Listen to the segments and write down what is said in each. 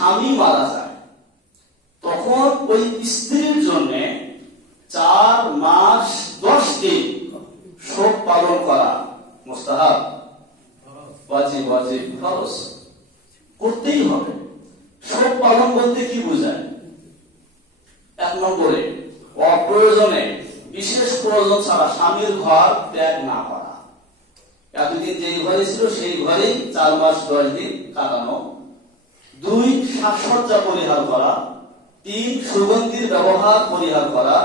স্বামী মারা যায় তখন ওই স্ত্রীর জন্য 4 মাস 10 দিন শোক পালন করা মুস্তাহাব, ওয়াজিব, ফরজ করতেই হবে। শোক পালন বলতে কি বোঝায়? 1 নম্বরে অপ্রয়োজনে বিশেষ প্রয়োজন ছাড়া স্বামীর ঘর ত্যাগ না করা। এতদিন যেই ঘরে ছিল সেই ঘরেই 4 মাস 10 দিন কাটানো। 2 সাজসজ্জা পরিহার করা। 3 সুগন্ধির ব্যবহার পরিহার করা।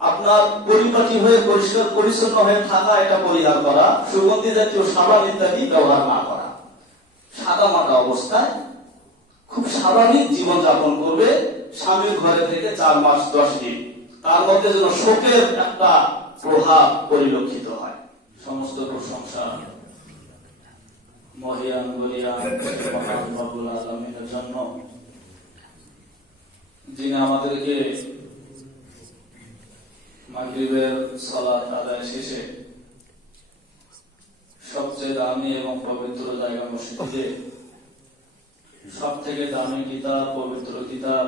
আপনার পরিপাটি হয়ে পরিষ্কার পরিচ্ছন্ন হয়ে থাকা এটা পরিহার করা। সুগন্ধি জাতীয় সাবান ইত্যাদি ব্যবহার না করা। সাদা মাটা অবস্থায় খুব স্বাভাবিক জীবন যাপন করবে স্বামীর ঘরে থেকে 4 মাস 10 দিন। তার মধ্যে যেন শোকের একটা প্রভাব পরিলক্ষিত হয়। সমস্ত প্রশংসা মহিয়ান বলিয়ান মহান রব্বুল আলামিনের জন্য, যিনি আমাদেরকে মাগরিবের সালাত আদায় শেষে সবচেয়ে দামি এবং পবিত্র জায়গা মসজিদে সব থেকে দামি কিতাব, পবিত্র কিতাব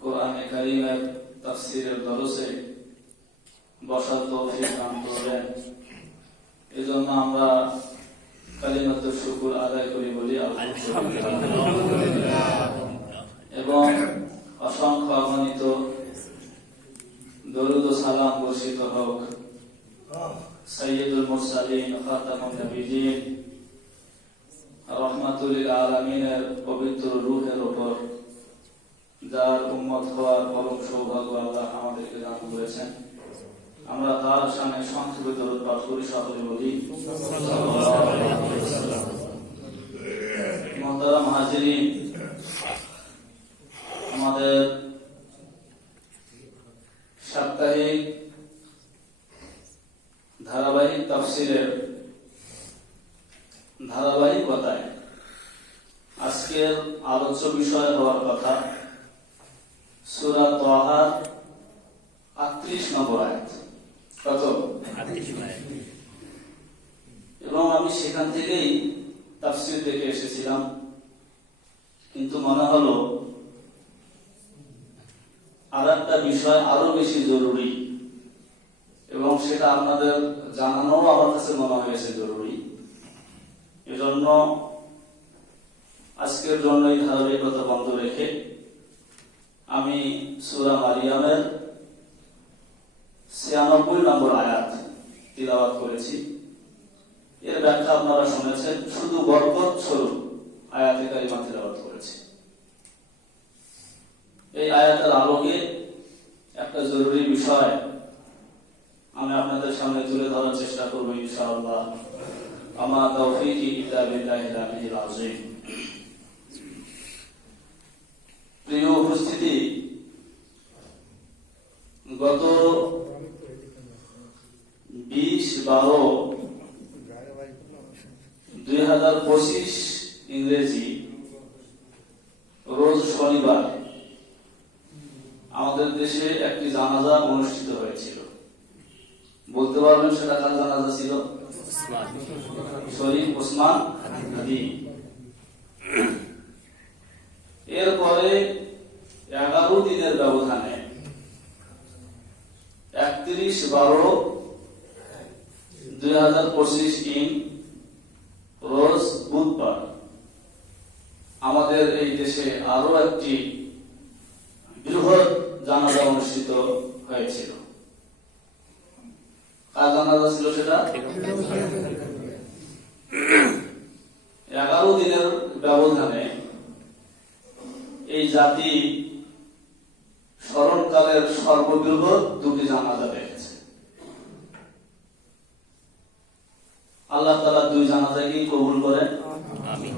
কোরআনে কারীমের তাফসীরের দরসে বসার তৌফিক দান করলেন। এজন্য আমরা কালিমাতুশ শুকর আদায় করি বলি আলহামদুলিল্লাহ। এবং অসংখ্য অগণিত দরুদ ও সালাম বর্ষিত হোক সাইয়্যিদুল মুরসালিন খাতামুন নবিয়্যিন রাহমাতুল লিল আলামিনের পবিত্র রূহের উপর, যার উম্মত হওয়ার পরম সৌভাগ্য আল্লাহ আমাদেরকে দান করেছেন। আমরা তার শানে সংক্ষেপে দরুদ পাঠ করি, সকলে বলি সাল্লাল্লাহু আলাইহি ওয়াসাল্লাম। মুহতারাম হাজিরিন, আমাদের সাপ্তাহিক ধারাবাহিক তাফসীরের ধারাবাহিকতায় আজকের আলোচ্য বিষয় হওয়ার কথা সূরা তাহার 38 নম্বর আয়াত। কত? 38 আয়াত। এবং আমি সেখান থেকেই তাফসীর দেখে এসেছিলাম, কিন্তু মনে হলো আর একটা বিষয় আরো বেশি জরুরি এবং সেটা আপনাদের জানানো আমার কাছে মনে হয়েছে জরুরি। এজন্য আজকের জন্য এই ধারাবাহিকতা বন্ধ রেখে আমি সূরা মারিয়ামের 96 নম্বর আয়াত তিলাওয়াত করেছি। এর ব্যাখ্যা আপনারা শুনেছেন, শুধু বরকত স্বরূপ আয়াতে কারিমা তিলাওয়াত করেছি। এই আয়াতের আলোকে একটা জরুরি বিষয় আমি আপনাদের সামনে তুলে ধরার চেষ্টা করব ইনশাআল্লাহ। আমা তাওফীকি ইল্লা বিল্লাহিল আলিয়্যিল আযীম। প্রিয় উপস্থিতি, গত 20/12/2025 ইংরেজি রোজ শনিবার আমাদের দেশে একটি জানাজা অনুষ্ঠিত হয়েছিল। বলতে পারবেন সেটা কার জানাজা ছিল? শরীফ ওসমান হাদি। এরপরে 11 দিনের ব্যবধানে 31/12/2025 ইং রোজ বুধবার আমাদের এই দেশে আরো একটি বৃহৎ জানাজা অনুষ্ঠিত হয়েছিল। কার জানাজা ছিল সেটা? 11 দিনের ব্যবধানে এই জাতি স্মরণকালের সর্ববৃহৎ 2টি জানাজা দেখেছে। আল্লাহ তাআলা 2 জানাজাকেই কবুল করেন,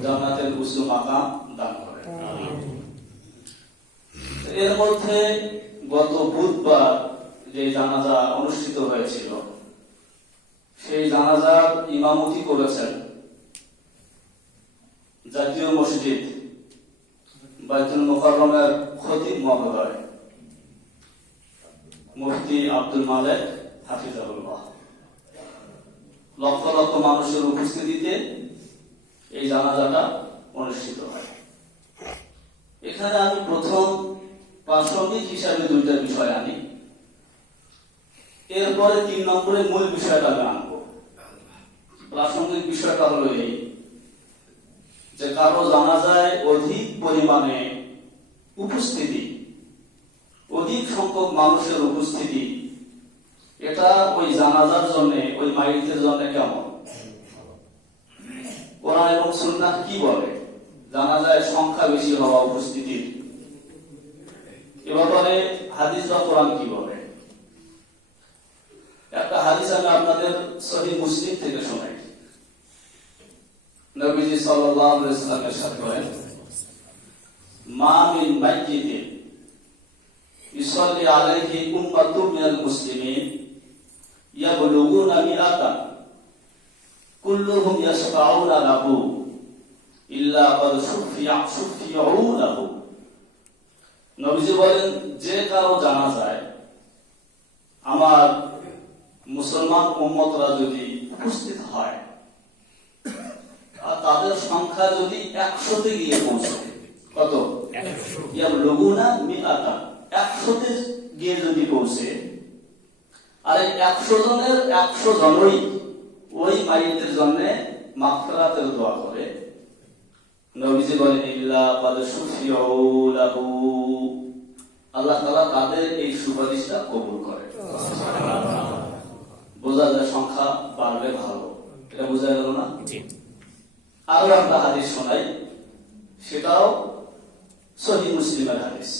জান্নাতের উচ্চ মাকাম দান করেন। এর মধ্যে গত বুধবার যে জানাজা অনুষ্ঠিত হয়েছিল সেই জানাজার ইমামতি করেছেন জাতীয় মসজিদ বাইতুল মুকাররমের খতিব মহোদয় মুফতি আব্দুল মালেক হাফিজাহুল্লাহ। লক্ষ লক্ষ মানুষের উপস্থিতিতে এই জানাজাটা অনুষ্ঠিত হয়। এখানে আমি প্রথম প্রাসঙ্গিক হিসাবে দুইটা বিষয় আনি, এরপরে 3 নম্বরে মূল বিষয়টা আমি আনবো। প্রাসঙ্গিক বিষয়টা হলো এই যে কারো জানাজায় অধিক পরিমাণে উপস্থিতি, অধিক সংখ্যক মানুষের উপস্থিতি, এটা ওই জানাজার জন্য, ওই মাইয়িতের জন্য কেমন? কোরআন এবং সুন্নাহ কি বলে জানাজায় সংখ্যা বেশি হওয়া, উপস্থিতির এ ব্যাপারে হাদিস বা কোরআন কি বলে? একটা হাদিস আমি আপনাদের সহিহ মুসলিম থেকে শোনাই। নবীজি সাল্লাল্লাহু আলাইহি ওয়াসাল্লামের সাথে বলেন, মা মিন মাইয়িতিন ইউসাল্লি আলাইহি উম্মাতুম মিনাল মুসলিমিন ইয়াবলুগুনা মিআতান কুল্লুহুম ইয়াশফাউনা লাহু ইল্লা ক্বাদ শুফিউ লাহু। নবীজি বলেন, যে কারো জানাজায় আমার মুসলমান উম্মতরা যদি উপস্থিত হয় আর তাদের সংখ্যা যদি 100-তে গিয়ে পৌঁছায়, কত? ইয়াবলুগুনা মিআতান, 100-তে গিয়ে যদি পৌঁছে, আর এই 100 জনের 100 জনই ওই মাইয়িতের জন্য মাগফিরাতের দোয়া করে, নবীজি বলেন ইল্লা ক্বাদ শুফিউ লাহু, আল্লাহ তাআলা তাদের এই সুপারিশটা কবুল করে। বোঝা যায় সংখ্যা বাড়লে ভালো, এটা বোঝা গেল না? আরো একটা হাদিস শোনাই, সেটাও সহিহ মুসলিমের হাদিস।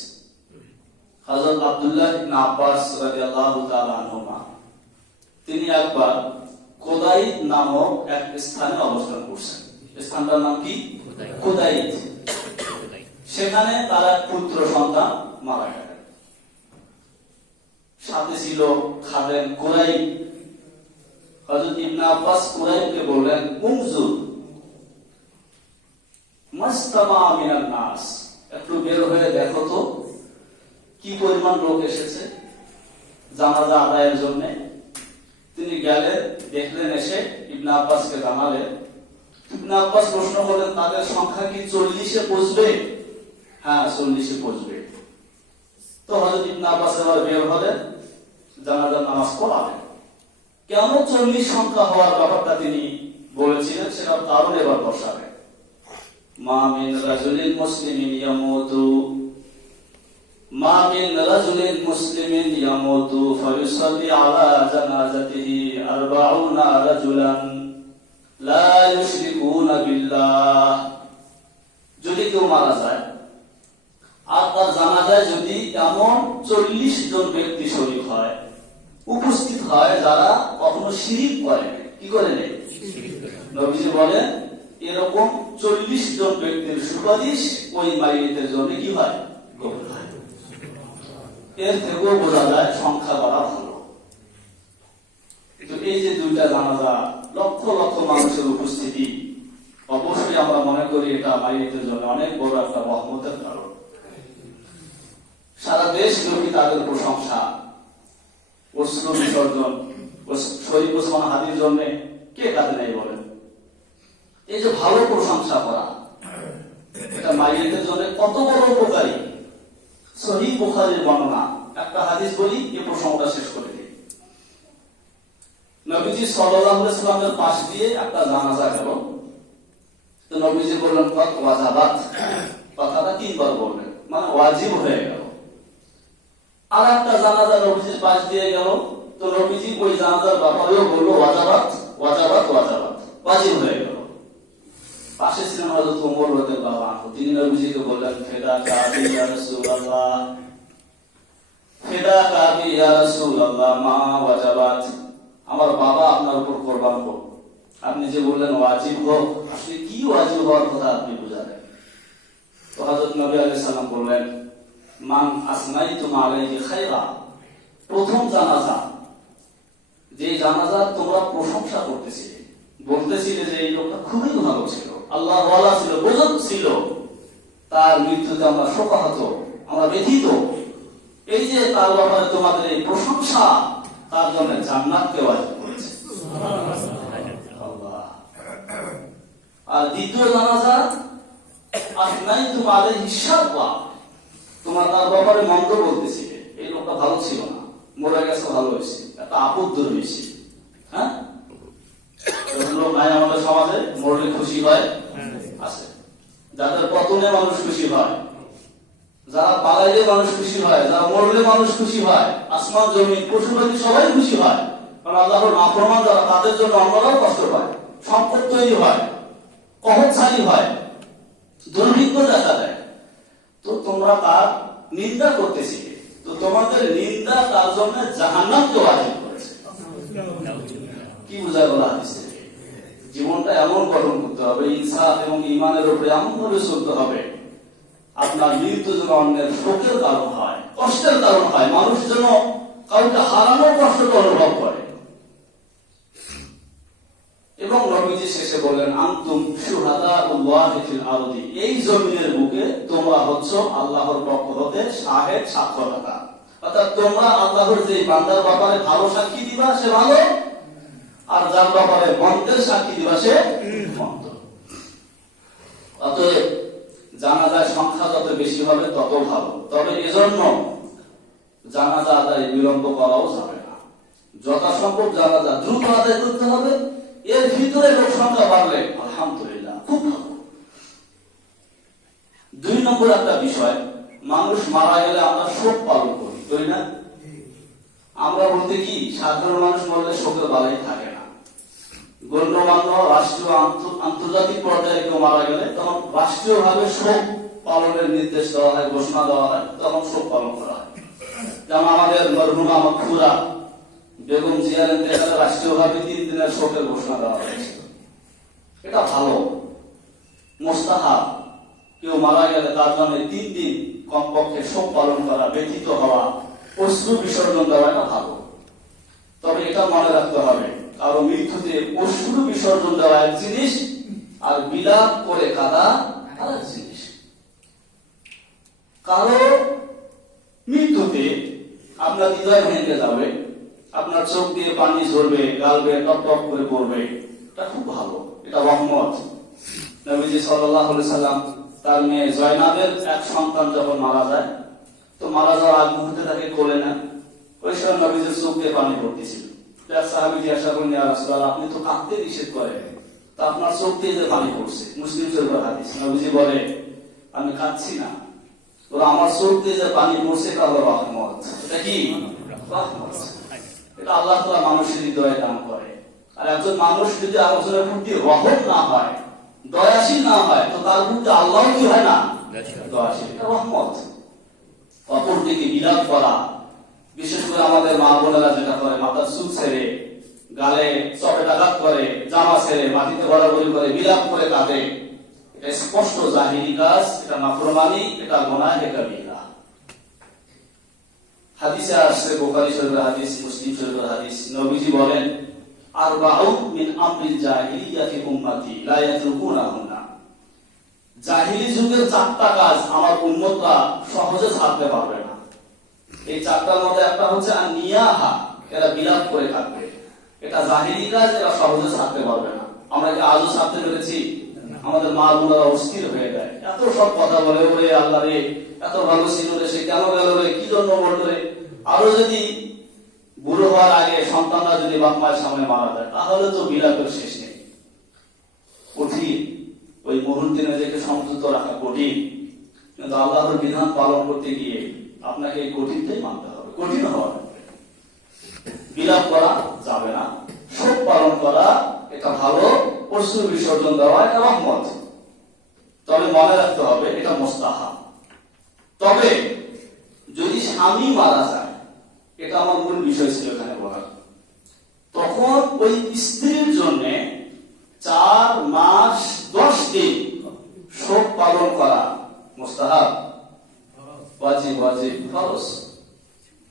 হযরত আব্দুল্লাহ ইবনে আব্বাস রাদিয়াল্লাহু তাআলা আনহুমা তিনি একবার কোদাইত নামক এক স্থানে অবস্থান করছেন। স্থানটার নাম কি? কোদাইত। সেখানে তার এক পুত্র সন্তান মারা গেলেন। সাথে ছিল খাদেম কুরাইব। হযরত ইবনে আব্বাস কুরাইবকে বললেন, উমজুর মাসতামা মিনান নাস, একটু বের হয়ে দেখো তো কি পরিমাণ লোক এসেছে জানাজা আদায়ের জন্য। তিনি গেলেন, দেখলেন, এসে ইবনে আব্বাসকে জানালেন। ইবনে আব্বাস প্রশ্ন করলেন, তাদের সংখ্যা কি 40-এ পৌঁছবে? হ্যাঁ, 40-এ পৌঁছবে। তো হযরত ইবনে আব্বাস এবার বের হলেন, জানাজার নামাজ পড়ালেন। কেন 40 সংখ্যা হওয়ার ব্যাপারটা তিনি বলেছিলেন, সেটার কারণ এবার দর্শাবেন। মা মিন রাজুলিন মুসলিমিন ইয়ামুতু, মা মিন রাজুলিন মুসলিমিন ইয়ামুতু ফায়ুসাল্লি আলা জানাজাতিহি 40 রাজুলান লা ইউশরিকুনা বিল্লাহ। যদি কেউ মারা যায় আর তার জানাজায় যদি এমন 40 জন ব্যক্তি শরীক হয়, উপস্থিত হয়, যারা কখনো শিরিক করে না, কি করে নেই, নবীজি বলেন এরকম 40 জন ব্যক্তির সুপারিশ ওই মাইয়িতের জন্য কি হয়, কবুল হয়। এর থেকেও বোঝা যায় সংখ্যা বাড়া ভালো। তো এই যে দুইটা জানাজা, লক্ষ লক্ষ মানুষের উপস্থিতি, অবশ্যই আমরা মনে করি এটা মাইয়িতের জন্য অনেক বড় একটা রহমতের কারণ। সারা দেশ ব্যাপী তাদের প্রশংসা, অশ্রু বিসর্জন, শরীফ ওসমান হাদির জন্য কে কাঁদে নাই বলেন? এই যে ভালো প্রশংসা করা, এটা মাইয়িতের জন্য কত বড় উপকারী। সহিহ বুখারীর বর্ণনা, একটা হাদিস বলি, এই প্রসঙ্গটা শেষ করে দিই। নবীজি সাল্লাল্লাহু আলাইহি ওয়াসাল্লামের পাশ দিয়ে একটা জানাজা গেল। তো নবীজি বললেন কত ওয়াজাবাত, কথাটা 3 বার বললেন, মানে ওয়াজিব হয়ে গেল। আর একটা জানাজা নবীজির পাশ দিয়ে গেল, তো নবীজি ওই জানাজার ব্যাপারেও বলল ওয়াজাবাত ওয়াজাবাত ওয়াজাবাত, ওয়াজিব হয়ে গেল। পাশে ছিলেন হযরত ওমর রাদিয়াল্লাহু আনহু, তিনি নবীজিকে বললেন, ফিদাকা বি ইয়া রাসূলুল্লাহ, ফিদাকা বি ইয়া রাসূলুল্লাহ মা ওয়াজাবাত, আমার বাবা আপনার উপর কুরবান হোক, আপনি যে বললেন ওয়াজিব হোক, আসলে কি ওয়াজিব হওয়ার কথা আপনি বুঝালেন? তো হযরত নবী আলাইহিস সালাম বললেন, মান আসনাইতুম আলাইহি খায়রা, প্রথম জানাজা, যে জানাজা তোমরা প্রশংসা করতেছিলে, বলতেছিলে যে এই লোকটা খুবই ভালো ছিল, আল্লাহর ওয়ালা ছিল, বুজুর্গ ছিল, তার মৃত্যুতে আমরা শোকাহত, আমরা ব্যথিত। এই যে তার ব্যাপারে তোমাদের এই প্রশংসা, তার জন্য জান্নাতকে ওয়াজিব করেছে। সুবহানাল্লাহ। আর দ্বিতীয় জানাজা আফনাইতুম আলাইহি শাররা, তোমরা তার ব্যাপারে মন্দ বলতেছিলে, এই লোকটা ভালো ছিল না, মরে গেছে ভালো হয়েছে, একটা আপদ দূর হয়েছে। হ্যাঁ, লোক নাই আমাদের সমাজে, মরলে খুশি হয় আছে, যাদের পতনে মানুষ খুশি হয়, যারা পালাইলে মানুষ খুশি হয়, যারা মরলে মানুষ খুশি হয়, আসমান জমিন পশু পাখি সবাই খুশি হয়। কারণ আল্লাহর নাফরমান যারা, তাদের জন্য অন্যরাও কষ্ট পায়, সংকট তৈরি হয়, কহৎসালী হয়, দুর্ভিক্ষ দেখা দেয়। তো তোমরা তার নিন্দা করতেছিলে, তো তোমাদের নিন্দা তার জন্য জাহান্নামকে ওয়াজিব করেছে। কি বোঝায় বলা হাদিসে? জীবনটা এমন গঠন করতে হবে, ইনসাফ এবং ঈমানের উপরে এমন ভাবে চলতে হবে, আপনার মৃত্যু যেন অন্যের শোকের কারণ হয়, কষ্টের কারণ হয়, মানুষ যেন কাউকে হারানোর কষ্টটা অনুভব করে। এবং নবীজি শেষে বলেন, আনতুম শুহাদাউল্লাহি ফিল আরদি, এই জমিনের বুকে তোমরা হচ্ছ আল্লাহর পক্ষ হতে শাহেদ, সাক্ষ্যদাতা। অর্থাৎ তোমরা আল্লাহর যে বান্দার ব্যাপারে ভালো সাক্ষী দিবা সে ভালো, আর যার ব্যাপারে মন্দের সাক্ষী দিবা সে মন্দ। অতএব জানাজার সংখ্যা যত বেশি হবে তত ভালো, তবে এজন্য জানাজা আদায় বিলম্ব করাও যাবে না, যথাসম্ভব জানাজা দ্রুত আদায় করতে হবে। এর ভিতরে লোক সংখ্যা বাড়লে আলহামদুলিল্লাহ খুব ভালো। 2 নম্বর একটা বিষয়, মানুষ মারা গেলে আমরা শোক পালন করি না? আমরা বলতে কি, সাধারণ মানুষ মরলে শোকের বালাই থাকে না, গণ্যমান্য রাষ্ট্রীয় আন্তর্জাতিক পর্যায়ে কেউ মারা গেলে তখন রাষ্ট্রীয় ভাবে শোক পালনের নির্দেশ দেওয়া হয়, ঘোষণা দেওয়া হয়, তখন শোক পালন করা হয়। যেমন আমাদের মরহুমা মাকফুরা বেগম জিয়ার ইন্তেকালে রাষ্ট্রীয় ভাবে 3 দিনের শোকের ঘোষণা দেওয়া হয়েছে। এটা ভালো, মুস্তাহাব। কেউ মারা গেলে তার জন্য 3 দিন কমপক্ষে শোক পালন করা, ব্যথিত হওয়া, অশ্রু বিসর্জন দেওয়া, এটা ভালো। তবে এটা মনে রাখতে হবে, কারো মৃত্যুতে অশ্রু বিসর্জন দেওয়া এক জিনিস, আর বিলাপ করে কাঁদা আরেক জিনিস। কারো মৃত্যুতে আপনার হৃদয় ভেঙে যাবে, আপনার চোখ দিয়ে পানি ঝরবে, গাল বেয়ে টপ টপ করে পড়বে, এটা খুব ভালো, এটা রহমত। নবীজি সাল্লাল্লাহু আলাইহি সাল্লাম তার মেয়ে জয়নাবের এক সন্তান যখন মারা যায়, তো মারা যাওয়ার আগ মুহূর্তে তাকে কোলে নেন, ওই সময় নবীজির চোখ দিয়ে পানি পড়তেছিল। সাহাবী জিজ্ঞাসা করলেন, ইয়া রাসূলুল্লাহ, আপনি তো কাঁদতে নিষেধ করেন, তা আপনার চোখ দিয়ে যে পানি পড়ছে। মুসলিম শরীফের হাদিস। নবীজি বলে, আমি কাঁদছি না, ওরা আমার চোখ দিয়ে যে পানি পড়ছে এটা হলো রহমত। এটা কি রহমত? এটা আল্লাহ তাআলা মানুষের হৃদয়ে দান করে। আর একজন মানুষ যদি আলোচনার প্রতি রহম না হয়, দয়াশীল না হয়, তো তার প্রতি আল্লাহ কি হয় না? দয়াশীল। এটা রহমত। অপরদিকে বিলাপ করা, বিশেষ করে আমাদের মা বোনেরা যেটা করে, মাথার চুল ছেড়ে, গালে চপেট আঘাত করে, জামা ছেড়ে মাটিতে গড়াগড়ি করে, বিলাপ করে কাঁদে, এটা স্পষ্ট জাহিরি কাজ, এটা নাফরমানি, এটা গুনাহ, এটা বিদআত। হাদিসে আসছে, বুখারী শরীফের হাদিস, মুসলিম শরীফের হাদিস, নবীজি বলেন, আরবাউ মিন আমরিল জাহিলিয়াতি উম্মতি লা ইয়াতরুকুনাহুন্না, জাহিলি যুগের 4টা কাজ আমার উম্মতরা সহজে ছাড়তে পারবে না। এই 4টার মধ্যে একটা হচ্ছে নিয়াহা, এরা বিলাপ করে থাকবে, এটা জাহিলি কাজ, এরা সহজে ছাড়তে পারবে না। আমরা কি আজও ছাড়তে পেরেছি? আমাদের মা বোনেরা অস্থির হয়ে যায়, এত সব কথা বলে, ওরে আল্লাহ রে, এত ভালো ছিল রে, সে কেন গেল রে, কি জন্য বলল রে। আরো যদি বুড়ো হওয়ার আগে সন্তানরা যদি বাপ মায়ের সামনে মারা যায়, তাহলে তো বিলাপের শেষ নেই। কঠিন, ওই মুহূর্তে নিজেকে সংযত রাখা কঠিন, কিন্তু আল্লাহর বিধান পালন করতে গিয়ে আপনাকে এই কঠিনটাই মানতে হবে, কঠিন হওয়া। বিলাপ করা যাবে না, শোক পালন করা এটা ভালো, অশ্রু বিসর্জন দেওয়া এটা রহমত। তবে মনে রাখতে হবে এটা মুস্তাহাব। তবে যদি স্বামী মারা যায়, এটা আমার মূল বিষয় ছিল এখানে বলার, তখন ওই স্ত্রীর জন্য 4 মাস 10 দিন শোক পালন করা মুস্তাহাব, ওয়াজিব, ওয়াজিব, ফরজ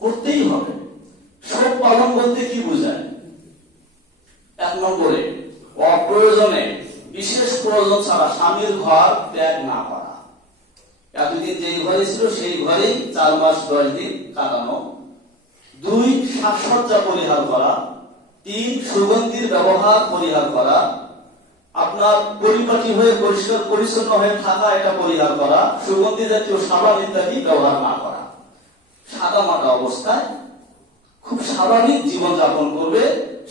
করতেই হবে। শোক পালন বলতে কি বোঝায়? 1 নম্বরে অপ্রয়োজনে, বিশেষ প্রয়োজন ছাড়া স্বামীর ঘর ত্যাগ না করা। এতদিন যেই ঘরে ছিল সেই ঘরেই 4 মাস 10 দিন কাটানো। 2 সাজসজ্জা পরিহার করা। 3 সুগন্ধির ব্যবহার পরিহার করা। আপনার পরিপাটি হয়ে পরিষ্কার পরিচ্ছন্ন হয়ে থাকা এটা পরিহার করা, সুগন্ধি জাতীয় সাবান ইত্যাদি ব্যবহার না করা, সাদা মাটা অবস্থায় খুব স্বাভাবিক জীবন যাপন করবে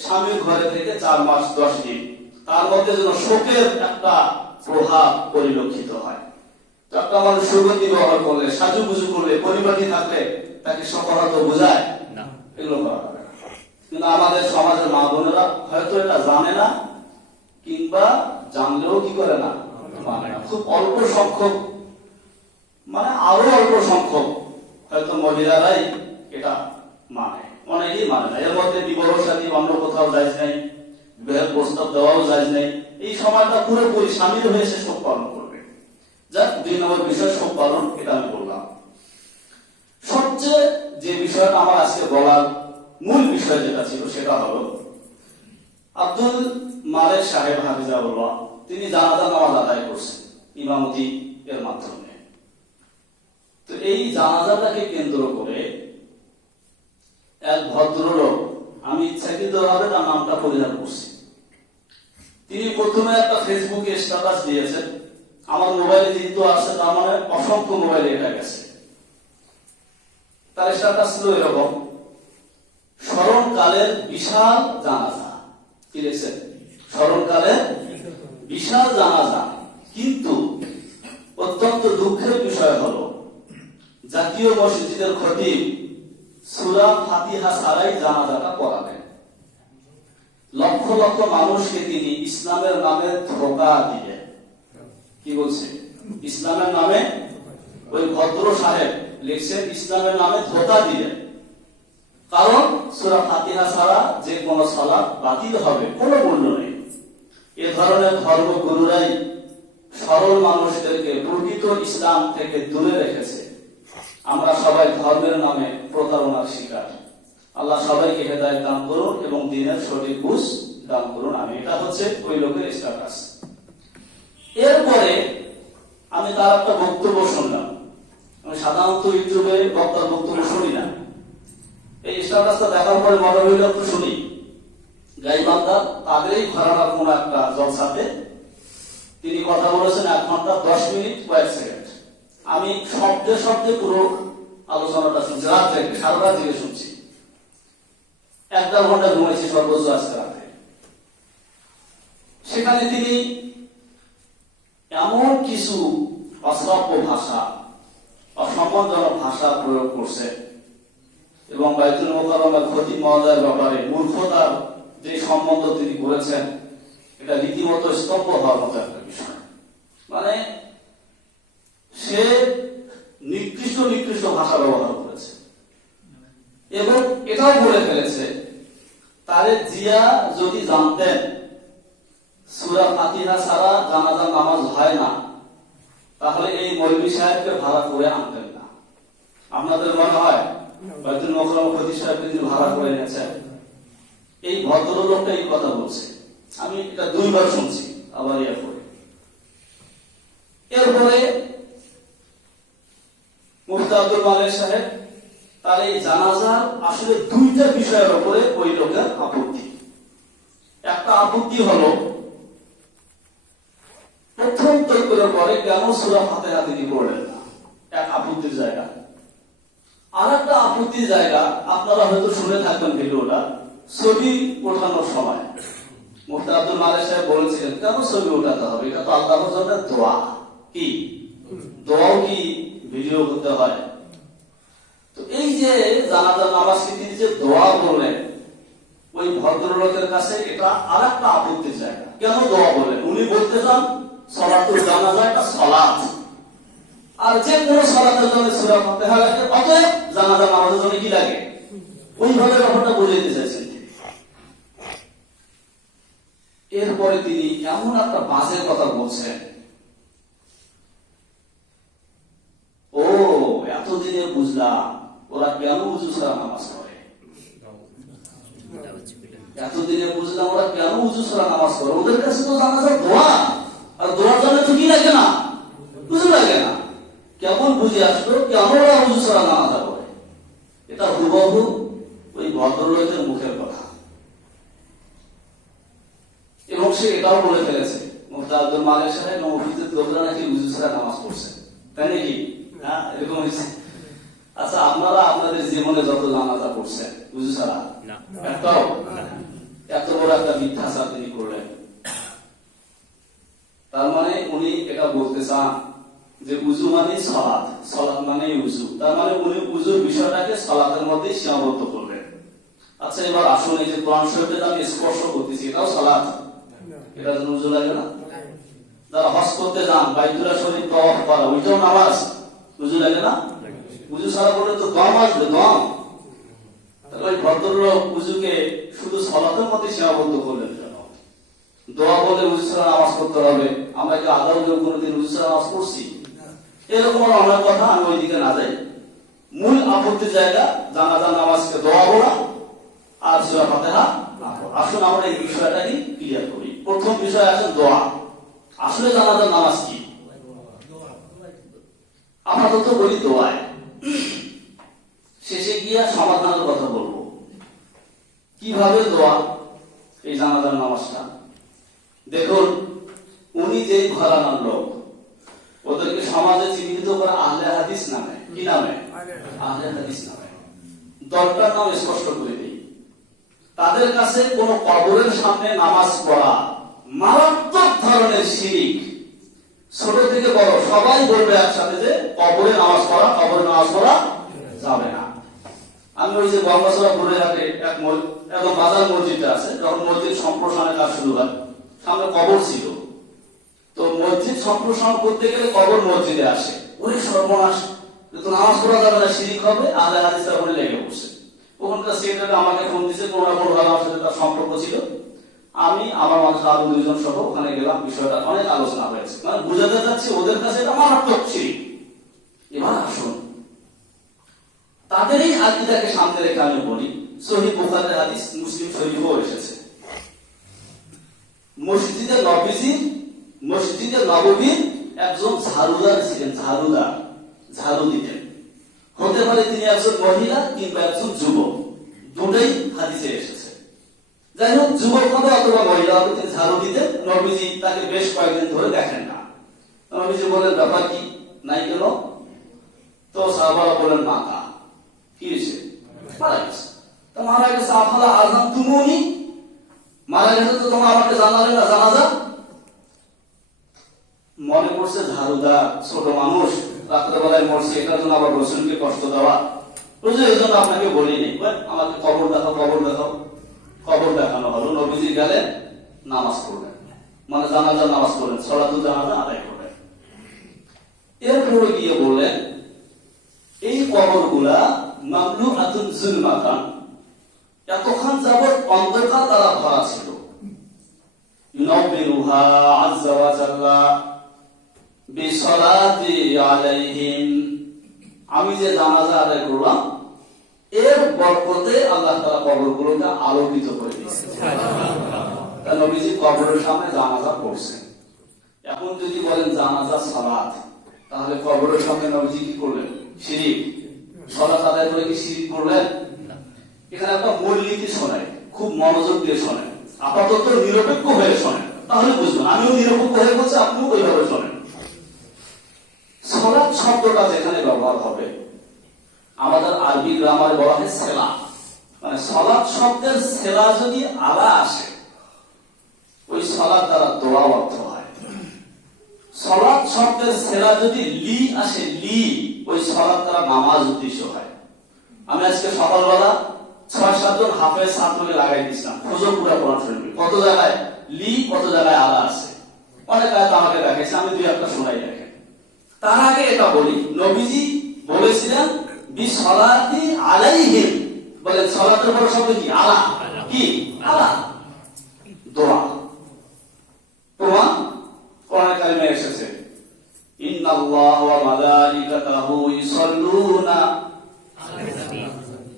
স্বামীর ঘরে থেকে 4 মাস 10 দিন। তার মধ্যে যেন শোকের একটা প্রভাব পরিলক্ষিত হয়। তো একটা মানুষ সুগন্ধি ব্যবহার করলে, সাজুগুজু করলে, পরিপাটি থাকলে তাকে সফলতা বোঝায় না, এগুলো করা হবে না। কিন্তু আমাদের সমাজের মা বোনেরা হয়তো এটা জানে না, কিংবা জানলেও কি করে না, মানে না। খুব অল্প সংখ্যক, মানে আরো অল্প সংখ্যক হয়তো মহিলারাই এটা মানে, অনেকেই মানে না। এর মধ্যে বিবাহ শাদী অন্য কোথাও জায়েজ নেই, বিবাহের প্রস্তাব দেওয়াও জায়েজ নেই। এই সময়টা পুরোপুরি স্বামীর হয়ে সে শোক পালন করবে। যাক, 2 নম্বর বিষয় শোক পালন, এটা আমি বললাম। সবচেয়ে যে বিষয়টা আমার আজকে বলার মূল বিষয় যেটা ছিল সেটা হলো আব্দুল মালেক সাহেব হাফিজাহুল্লাহ, তিনি জানাজা নামাজ আদায় করছেন ইমামতি এর মাধ্যমে। তো এই জানাজাটাকে কেন্দ্র করে এক ভদ্রলোক, আমি ইচ্ছাকৃতভাবে তার নামটা পরিহার করছি, তিনি প্রথমে একটা ফেসবুকে স্ট্যাটাস দিয়েছেন। আমার মোবাইলে যেহেতু আছে, তার মানে অসংখ্য মোবাইলে এটা গেছে। তার স্ট্যাটাস ছিল এরকম: স্মরণকালের বিশাল জানাজা। কি লিখছেন? স্মরণকালের বিশাল জানাজা, কিন্তু অত্যন্ত দুঃখের বিষয় হলো জাতীয় মসজিদের খতিব সূরা ফাতিহা ছাড়াই জানাজাটা পড়াবেন। লক্ষ লক্ষ মানুষকে তিনি ইসলামের নামে ধোঁকা দিলেন। কি বলছে? ইসলামের নামে, ওই ভদ্র সাহেব লিখছেন, ইসলামের নামে ধোঁকা দিলেন। কারণ সূরা ফাতিহা ছাড়া যে কোনো সালাত বাতিল হবে, কোনো মূল্য নেই। এ ধরনের ধর্মগুরুরাই সরল মানুষদেরকে প্রকৃত ইসলাম থেকে দূরে রেখেছে। আমরা সবাই ধর্মের নামে প্রতারণার শিকার। আল্লাহ সবাইকে হেদায়েত দান করুন এবং দ্বীনের সঠিক বুঝ দান করুন। এটা হচ্ছে ওই লোকের স্ট্যাটাস। এরপরে আমি তার একটা বক্তব্য শুনলাম। আমি সাধারণত ইউটিউবে বক্তার বক্তব্য শুনি না। এই স্ট্যাটাসটা দেখার পরে মনে হইল একটু শুনি। গাইবান্ধা তাদেরই ঘরানার কোন একটা জলসাতে তিনি কথা বলেছেন 1 ঘন্টা 10 মিনিট কয়েক সেকেন্ড। আমি শব্দে শব্দে পুরো আলোচনাটা শুনছি, রাত থেকে, সারা রাত থেকে শুনছি। 1-1.5 ঘন্টা ঘুমাইছি সর্বোচ্চ আজকে রাতে। সেখানে তিনি এমন কিছু অশ্রাব্য ভাষা, অসম্মানজনক ভাষা প্রয়োগ করছে এবং বাইতুল মুকাররমের খতিব মহোদয়ের ব্যাপারে মূর্খতার যে সম্বন্ধ তিনি করেছেন, এটা রীতিমতো স্তব্ধ হওয়ার মতো একটা বিষয়। মানে সে নিকৃষ্ট নিকৃষ্ট ভাষা ব্যবহার করেছে এবং এটাও বলে ফেলেছে, তারেক জিয়া যদি জানতেন সূরা ফাতিহা ছাড়া জানাজা নামাজ হয় না, তাহলে এই মৌলভী সাহেবকে ভাড়া করে আনতেন না। আপনাদের মনে হয় বাইতুল মুকাররম খতিব সাহেবকে তিনি ভাড়া করে এনেছেন? এই ভদ্রলোকটা এই কথা বলছে। আমি এটা 2 বার শুনছি, আবার এরপরে মুফতি আব্দুল মালেক সাহেব তার এই জানাজার আসলে 2টা বিষয়ের উপরে ওই লোকের আপত্তি। একটা আপত্তি হলো প্রথম তকবীরের পরে কেন সূরা ফাতিহা তিনি পড়লেন না, এক আপত্তির জায়গা। আর একটা আপত্তির জায়গা, আপনারা হয়তো শুনে থাকবেন ভিডিওটা, ছবি ওঠানোর সময় মুফতি আব্দুল মালেক সাহেব বলেছিলেন কেন ছবি ওঠাতে হবে, এটা তো আল্লাহর জন্য দোয়া। কি দোয়াও কি ভিডিও করতে হয়? তো এই যে জানাজার নামাজ তিনি যে দোয়া বললেন, ওই ভদ্রলোকের কাছে এটা আর একটা আপত্তির জায়গা। কেন দোয়া বললেন? উনি বলতে চান সালাতুল জানাজা একটা সালাত, আর যে কোনো সালাতের জন্য সূরা ফাতিহা লাগে, অতএব জানাজা নামাজের জন্য কি লাগে, ওইভাবে ব্যাপারটা বুঝিয়ে দিতে চাইছেন। এরপরে তিনি এমন একটা বাজে কথা বলছেন, ও এতদিনে বুঝলাম ওরা কেন উযু ছাড়া নামাজ পড়ে। এতদিনে বুঝলাম ওরা কেন উযু ছাড়া নামাজ পড়ে। ওদের কাছে তো জানাজা দোয়া, আর দোয়ার জন্য তো কি লাগে না, উযু লাগে না। কেমন বুঝে আসলো কেন ওরা উযু ছাড়া নামাজ পড়ে। এটা হুবহু ওই ভদ্রলোকের মুখের কথা। এবং সে এটাও বলে ফেলেছে আব্দুল মালিক সাহেব মসজিদের লোকরা নাকি উজু ছাড়া নামাজ পড়ছে, তাই নাকি? হ্যাঁ, এরকম হয়েছে। আচ্ছা, আপনারা আপনাদের জীবনে যত জানাজা পড়ছেন উজু ছাড়া একটাও? এত বড় একটা মিথ্যাচার তিনি করলেন। তার মানে উনি এটা বলতে চান যে উজু মানে সালাত, সালাত মানে উজু। তার মানে উনি উজুর বিষয়টাকে সালাতের মধ্যে সীমাবদ্ধ করলেন। আচ্ছা, এবার আসুন, এই যে কোরআন শরীফে আমি স্পর্শ করতেছি, এটাও সালাত? এটা যেন উজু লাগে না? যারা হজ করতে যান, বাইতুল্লাহ শরীফ তাওয়াফ করা, ওইটাও নামাজ, উজু লাগে না? উজু ছাড়া করলে তো দম আসবে, দম। তাহলে ওই ভদ্রলোক উজুকে শুধু সালাতের মধ্যে সীমাবদ্ধ করলেন কেন? দোয়া বলে উজু ছাড়া নামাজ করতে হবে, আমরা কি আদৌ কেউ কোনোদিন উজু ছাড়া নামাজ পড়ছি? এরকম অনেক কথা, আমি ওই দিকে না যাই। মূল আপত্তির জায়গা জানাজা নামাজকে দোয়া বলা আর সূরা ফাতিহা। আসুন আমরা এই বিষয়টাকে ক্লিয়ার করি। প্রথম বিষয় আছে দোয়া। আসলে জানাজার নামাজ কি? আপাতত বলি দোয়ায়, শেষে গিয়ে সমাধানের কথা বলবো। কিভাবে দোয়া এই জানাজার নামাজটা? দেখুন, উনি যে ঘরানার লোক, ওদেরকে সমাজে চিহ্নিত করা আহলে হাদিস নামে। কি নামে? আহলে হাদিস নামে। দলটার নাম স্পষ্ট করে দিই। তাদের কাছে কোন কবরের সামনে নামাজ পড়া মারাত্মক ধরনের শিরিক। ছোট থেকে বড় সবাই বলবে একসাথে যে কবরে নামাজ পড়া যাবে না। আমি ওই যে গঙ্গাচড়া বুড়িহাটে একদম বাজার মসজিদটা আছে, যখন মসজিদ সম্প্রসারণের কাজ শুরু হয়, সামনে কবর ছিল। তো মসজিদ সম্প্রসারণ করতে গেলে কবর মসজিদে আসে। ওই সর্বনাশ, তো নামাজ পড়া যাবে না, শিরিক হবে। আহলে হাদিসরা ওখানে লেগে বসে। ওখানকার সেক্রেটারি আমাকে ফোন দিয়েছে, কোনো না কোনো ভাবে আমার সাথে তার সম্পর্ক ছিল। আমি আমার মানুষ আরো দুইজন সহ ওখানে গেলাম, বিষয়টা অনেক আলোচনা হয়েছে। মানে বুঝাতে যাচ্ছি ওদের কাছে এটা মারাত্মক শিরিক। এবার আসুন, তাদেরই আকীদাকে সামনে রেখে আমি বলি, সহিহ বুখারীর হাদিস, মুসলিম শরীফেও এসেছে। মসজিদে নববীর একজন ঝাড়ুদার ছিলেন। ঝাড়ু দিতেন। হতে পারে তিনি একজন মহিলা কিংবা একজন যুবক, দুটোই হাদিসে এসেছে। যাই হোক, যুবক হবে অথবা মহিলা হবে, তিনি ঝাড়ু দিতেন। নবীজি তাকে বেশ কয়েকদিন ধরে দেখেন না। নবীজি বলেন, ব্যাপার কি, নাই কেন? তো সাহাবারা বলেন, মাতা কি হয়েছে? মারা গেছে। তো মারা গেছে, আফালা আযান তুমুনি, মারা গেছে তো তোমরা আমাকে জানালে না জানাজা? মনে করছে ঝাড়ুদার ছোট মানুষ, রাত্রেবেলায় মরছে, এটার জন্য আবার রসুলকে কষ্ট দেওয়া, এই জন্য আপনাকে বলিনি, আমাকে কবর দেখাও। কবর দেখানো হলো। নবীজি গেলেন, নামাজ পড়লেন, মানে জানাজার নামাজ পড়লেন, সালাতুল জানাজা আদায় করলেন। এরপরে গিয়ে বললেন, এই কবরগুলা মামলুআতুন যুলমাতান, এতক্ষণ যাবত অন্ধকার দ্বারা ভরা ছিল। ইউনাব্বিরুহা আযজা ওয়া জাল্লা বিসসালাতি আলাইহিম, আমি যে জানাজা আদায় করলাম এর বরকতে আল্লাহ তাআলা কবরগুলোকে আলোকিত করে দিয়েছেন। সুবহানাল্লাহ। নবীজি কবরের সামনে জানাজা পড়ছেন। এখন যদি বলেন জানাজা সালাত, তাহলে কবরের সামনে নবীজি কি করলেন? শিরিক। সালাত আদায় করে কি শিরিক করলেন? এখানে একটা মূলনীতি শোনায়, খুব মনোযোগ দিয়ে শোনেন, আপাতত নিরপেক্ষ হয়ে শোনেন, তাহলে বুঝবেন। আমিও নিরপেক্ষ হয়ে বলছি, আপনিও ওইভাবে শোনেন। সালাত শব্দটা যেখানে ব্যবহার হবে, আমাদের আরবি গ্রামারে বলা হয় সেলা, মানে সালাত শব্দের সেলা যদি আলা আসে, ওই সালাত দ্বারা দোয়া অর্থ হয়। সালাত শব্দের সেলা যদি লি আসে, লি, ওই সালাত দ্বারা নামাজ উদ্দেশ্য হয়। আমি আজকে সকালবেলা 6-7 জন হাফেজ ছাত্রকে লাগাই দিয়েছিলাম, খুঁজো পুরা কোরআন শরীফে কত জায়গায় লি, কত জায়গায় আলা আছে। অনেক আয়াত আমাকে দেখাইছে, আমি দুই একটা শোনাই। দেখেন, তার আগে এটা বলি, নবীজি বলেছিলেন বিসসালাতি আলাইহিম, বলেন সালাতের পর শব্দ কি? আলা। কি? আলা, দোয়া। প্রমাণ কোরআন কারিমে এসেছে, ইন্নাল্লাহা ওয়া মালাইকাতাহু ইউসাল্লুনা,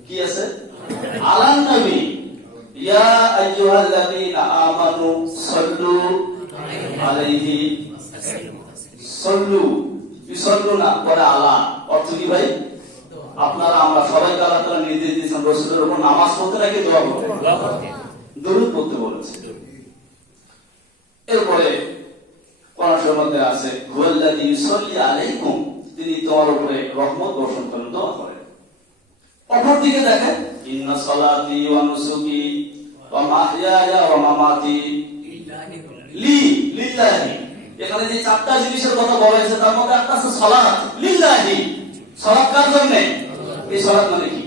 কি আছে? আলান নবী, ইয়া আইয়ুহাল্লাযীনা আমানু সাল্লু আলাইহি সাল্লু, ইউসাল্লুনা পরে আলা, অর্থ কি ভাই? আপনারা আমরা সবাইকে আল্লাহ তাআলা নির্দেশ দিয়েছেন রাসূলের উপর নামাজ পড়তে নাকি দোয়া করতে? দরুদ পড়তে বলেছে। এরপরে ভাষ্যের মধ্যে আছে হুয়াল্লাযী ইউসাল্লি আলাইকুম, তিনি তোমার উপরে রহমত বর্ষণ করেন, দোয়া করেন। অপরদিকে দেখেন ইন্না সালাতি ওয়া নুসুকি ওয়া মাহইয়ায়া ওয়া মামাতি লিল্লাহি। এখানে যে চারটা জিনিসের কথা বলা হয়েছে তার মধ্যে একটা আছে সালাত লিল্লাহি। সালাত কার জন্য? এই সালাত মানে কি?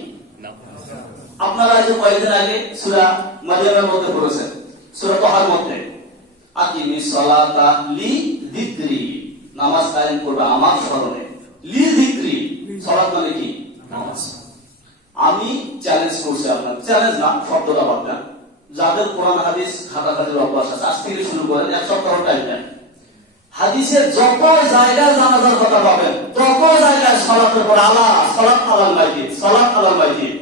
আপনারা যে কয়েকদিন আগে সূরা মারইয়ামের মধ্যে পড়েছেন, সূরা তাহার মধ্যে আকিমিস সালাতা লি যিকরি, নামাজ কায়েম করবে আমার স্মরণে। লি যিকরি, সালাত মানে কি? নামাজ। আমি চ্যালেঞ্জ করছি আপনার, চ্যালেঞ্জ না, শব্দটা বাদ দেন, যাদের কোরআন হাদিস ঘাটাঘাটির অভ্যাস আছে আজ থেকে শুরু করেন, এক সপ্তাহ টাইম দেন। হাদিসের যত জায়গায় জানাজার কথা পাবেন তত জায়গায় সালাতের পর আলা সালাত আলাল মাইয়িত, সালাত আলাল মাইয়িত।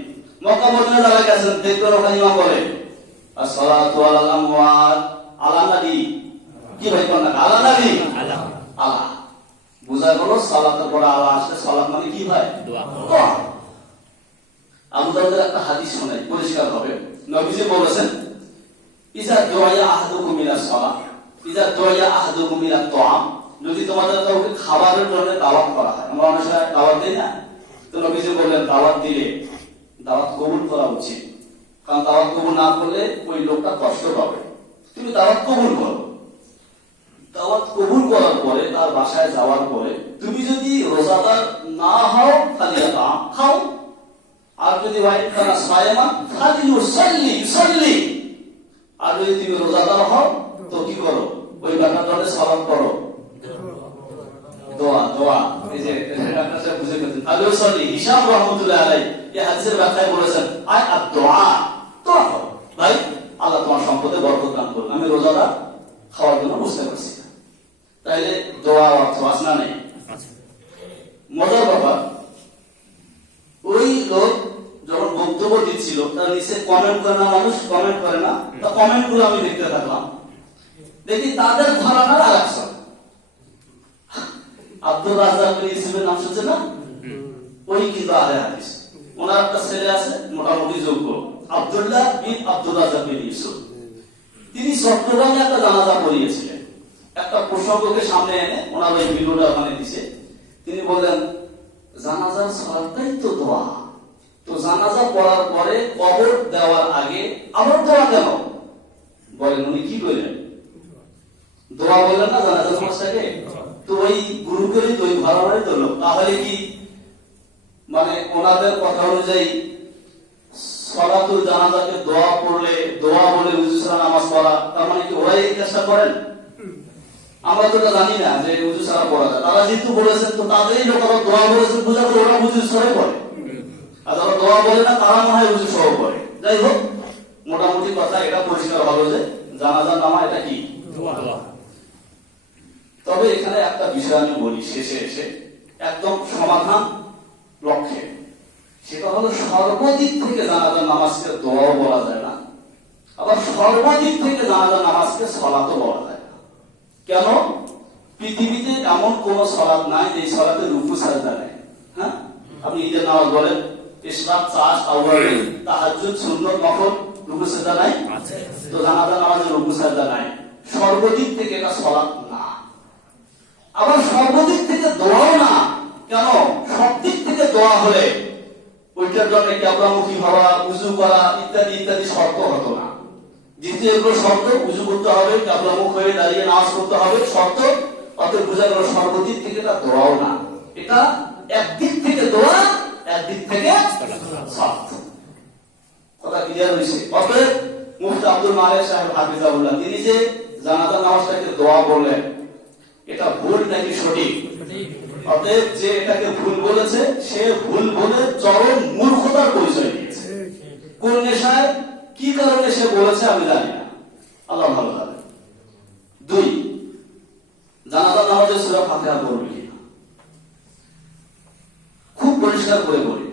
মক্কা মদিনা যারা গেছেন দেখবেন ওখানে ইমাম বলে আসসালাতু আলাল আমওয়াত আলা নবী, কি ভাই কোন না আলা নবী আলা আলা, বুঝা গেল সালাতের পর আলা আসলে সালাত মানে কি ভাই? দোয়া। আবু দাউদের একটা হাদিস শোনাই পরিষ্কার হবে। নবীজি বলেছেন ইজা দুআয়া আহাদুকুম ইলাস সালাহ, ইজা দুআয়া আহাদুকুম ইলাত তাআম, যদি তোমাদের কাউকে খাবারের জন্য দাওয়াত করা হয়, আমরা অনেক সময় দাওয়াত দেই না, তো নবীজি বললেন দাওয়াত দিলে দাওয়াত কবুল করা উচিত, কারণ দাওয়াত কবুল না করলে ওই লোকটা কষ্ট পাবে। তুমি দাওয়াত কবুল করো, দাওয়াত কবুল করার পরে তার বাসায় যাওয়ার পরে তুমি যদি রোজাদার না হও তাহলে খাও, আর যদি ওয়াইন কানা সায়মান খালি ইউসাল্লি ইউসাল্লি, আর যদি তুমি রোজাদার হও তো কি করো? ওই বান্দার জন্য সালাত করো, দোয়া দোয়া। এই যে আপনারা সব বুঝে গেছেন। তাহলে ইউসাল্লি হিসাব রাহমাতুল্লাহ আলাইহি এই হাদিসের ব্যাখ্যায় বলেছেন আই আদ-দুআ, দোয়া করো ভাই আল্লাহ তোমার সম্পদে বরকত দান করুন। আমি রোজাদার খাওয়ার জন্য বুঝতে পারছি না, তাইলে দোয়া অর্থ আছে না নেই? মজার ব্যাপার, ওই লোক যখন বক্তব্য দিচ্ছিল তার নিচে কমেন্ট করে না, মানুষ কমেন্ট করে না, তা কমেন্ট গুলো আমি দেখতে থাকলাম, দেখি তাদের ধারণার আরেকজন আব্দুর রাজ্জাক বিন ইউসুফের নাম শুনছে না? ওই কিন্তু আলে হাদিস, ওনার একটা ছেলে আছে মোটামুটি যোগ্য, আব্দুল্লাহ বিন আব্দুর রাজ্জাক বিন ইউসুফ। তিনি চট্টগ্রামে একটা জানাজা পড়িয়েছিলেন, একটা প্রসঙ্গকে সামনে এনে ওনার ওই ভিডিওটা ওখানে দিছে। তিনি বললেন জানাজার সালাতটাই তো দোয়া, তো জানাজা পড়ার পরে কবর দেওয়ার আগে আবার দোয়া কেন? বলেন উনি কি বললেন? দোয়া বললেন না জানাজা নামাজটাকে? তো ওই গ্রুপেরই তো ওই ভাড়াবাড়ি তো লোক, তাহলে কি মানে ওনাদের কথা অনুযায়ী সালাতুল জানাজাকে দোয়া পড়লে দোয়া বলে উযু ছাড়া নামাজ পড়া, তার মানে কি ওরাই এই কাজটা করেন? আমরা তো এটা জানি না যে উযু ছাড়া পড়া যায়। তারা যেহেতু বলেছেন তো তাদেরই লোকেরা দোয়া বলেছেন, বোঝা তো ওরা উযু ছাড়াই পড়ে, আর যারা দোয়া বলে না তারা মনে হয় উযু সহ পড়ে। যাই হোক, মোটামুটি কথা এটা পরিষ্কার হলো যে জানাজার নামা এটা কি? দোয়া। তবে এখানে একটা বিষয় আমি বলি শেষে এসে, একদম সমাধান লক্ষ্যে, সেটা হলো সর্বদিক থেকে জানাজার নামাজকে দোয়াও বলা যায় না, আবার সর্বদিক থেকে জানাজার নামাজকে সালাতও বলা যায় না। কেন? পৃথিবীতে এমন কোন সালাত নাই যে সালাতে রুকু সাজদা নেই। হ্যাঁ, আপনি ঈদের নামাজ বলেন, ইশরাক, চাষ, তাওয়াবি, তাহাজ্জুদ, সুন্নত, নফল, রুকু সাজদা নাই? তো জানাজার নামাজে রুকু সাজদা নাই, সর্বদিক থেকে এটা সালাত না। আবার সর্বদিক থেকে দোয়াও না। কেন? সব দিক থেকে দোয়া হলে ওইটার জন্য কিবলামুখী হওয়া, উযু করা ইত্যাদি ইত্যাদি শর্ত হতো না। যেহেতু এগুলো শর্ত, উযু করতে হবে, কিবলামুখ হয়ে দাঁড়িয়ে নামাজ পড়তে হবে, শর্ত, অতএব বোঝা গেল সর্বদিক থেকে এটা দোয়াও না, এটা একদিক থেকে দোয়া, একদিক থেকে সালাত। কথা ক্লিয়ার হয়েছে? অতএব মুফতি আব্দুল মালিক সাহেব হাফিজাহুল্লাহ তিনি যে জানাজার নামাজটাকে দোয়া বললেন, এটা ভুল নাকি সঠিক? অতএব যে এটাকে ভুল বলেছে সে ভুল বলে চরম মূর্খতার পরিচয় দিয়েছে। কোন নেশায় কি কারণে সে বলেছে আমি জানি না, আল্লাহ ভালো জানে। 2, জানাজার নামাজে সূরা ফাতিহা পড়বে কিনা? খুব পরিষ্কার করে বলি,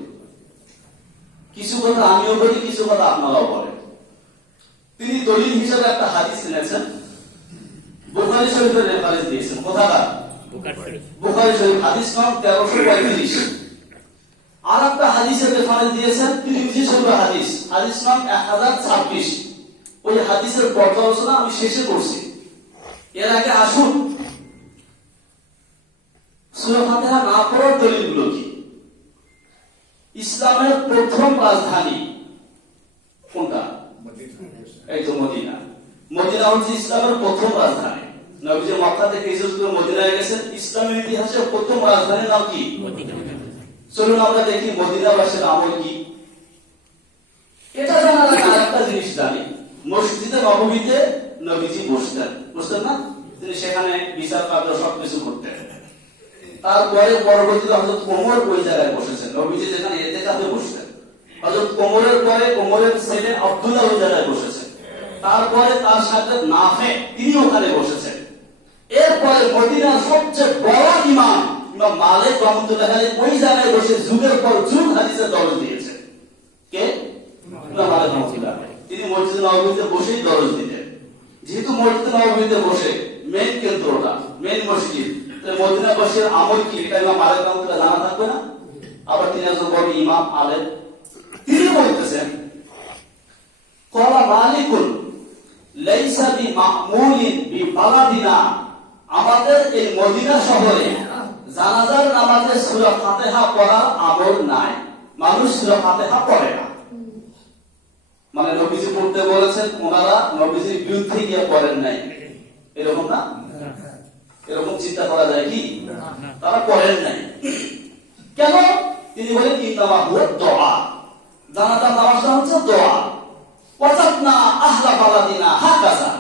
কিছু কথা আমিও বলি, কিছু কথা আপনারাও বলেন। তিনি দলিল হিসেবে একটা হাদিস এনেছেন, বুখারী শরীফের রেফারেন্স দিয়েছেন। কোথাকার? বুখারী শরীফ, হাদিস নং 1335। আর একটা হাদিসের রেফারেন্স দিয়েছেন তিরমিজি শরীফের হাদিস, হাদিস নং 1026। ওই হাদিসের পর্যালোচনা আমি শেষে করছি। এর আগে আসুন করার দলিলগুলো কি? ইসলামের প্রথম রাজধানী কোনটা? এই তো মদিনা। মদিনা হচ্ছে ইসলামের প্রথম রাজধানী। নবীজি মক্কা থেকে হিজরত করে মদিনায় গেছেন। ইসলামের ইতিহাসে প্রথম রাজধানীর নাম কি? মদিনা। চলুন আমরা দেখি মদিনাবাসীর আমল কি। এটা জানার আগে আরেকটা জিনিস জানি, মসজিদে নববীতে নবীজি বসতেন না? তিনি সেখানে বিচার কার্য সবকিছু করতেন। তারপরে পরবর্তীতে হযরত ওমর ওই জায়গায় বসেছেন। নবীজি যেখানে ইতিকাফে বসতেন, হযরত ওমরের পরে ওমরের ছেলে আব্দুল্লাহ ওই জায়গায় বসেছেন। তারপরে তার সাথে নাফে তিনি ওখানে বসেছেন। এরপরে মদিনার সবচেয়ে বড় ইমাম মালিক রাহমাতুল্লাহ আলাইহি ওই জায়গায় বসে যুগের পর যুগ হাদিসের দরজ দিয়েছেন। কে? ইমাম মালিক রাহমাতুল্লাহ আলাইহি। তিনি মসজিদে নববীতে বসেই দরজ দিতেন। যেহেতু মসজিদে নববীতে বসে মেইন কেন্দ্রটা, মেইন মসজিদ, মদিনাবাসীর আমল কি এটা ইমাম মালিক রাহমাতুল্লাহ জানা থাকবে না? আবার তিনি একজন বড় ইমাম আলেম, তিনি বলতেছেন ক্বালা মালিকুন লাইসা বিমামুলিন বিবালাদিনা, আমাদের এই মদিনা শহরে জানাজার নামাজে সূরা ফাতিহা পড়ার আমল নাই, মানুষ সূরা ফাতিহা পড়ে না। মানে নবীজি পড়তে বলেছেন, ওনারা নবীজির বিরুদ্ধে গিয়ে পড়েন নাই, এরকম না? এরকম চিন্তা করা যায় কি? তারা পড়েন নাই কেন? তিনি বলেন ইন্নামা হুয়া দুআ, জানাজার নামাজটা হচ্ছে দোয়া। ওয়াজাদনা আহলা বালাদিনা হাকাযা,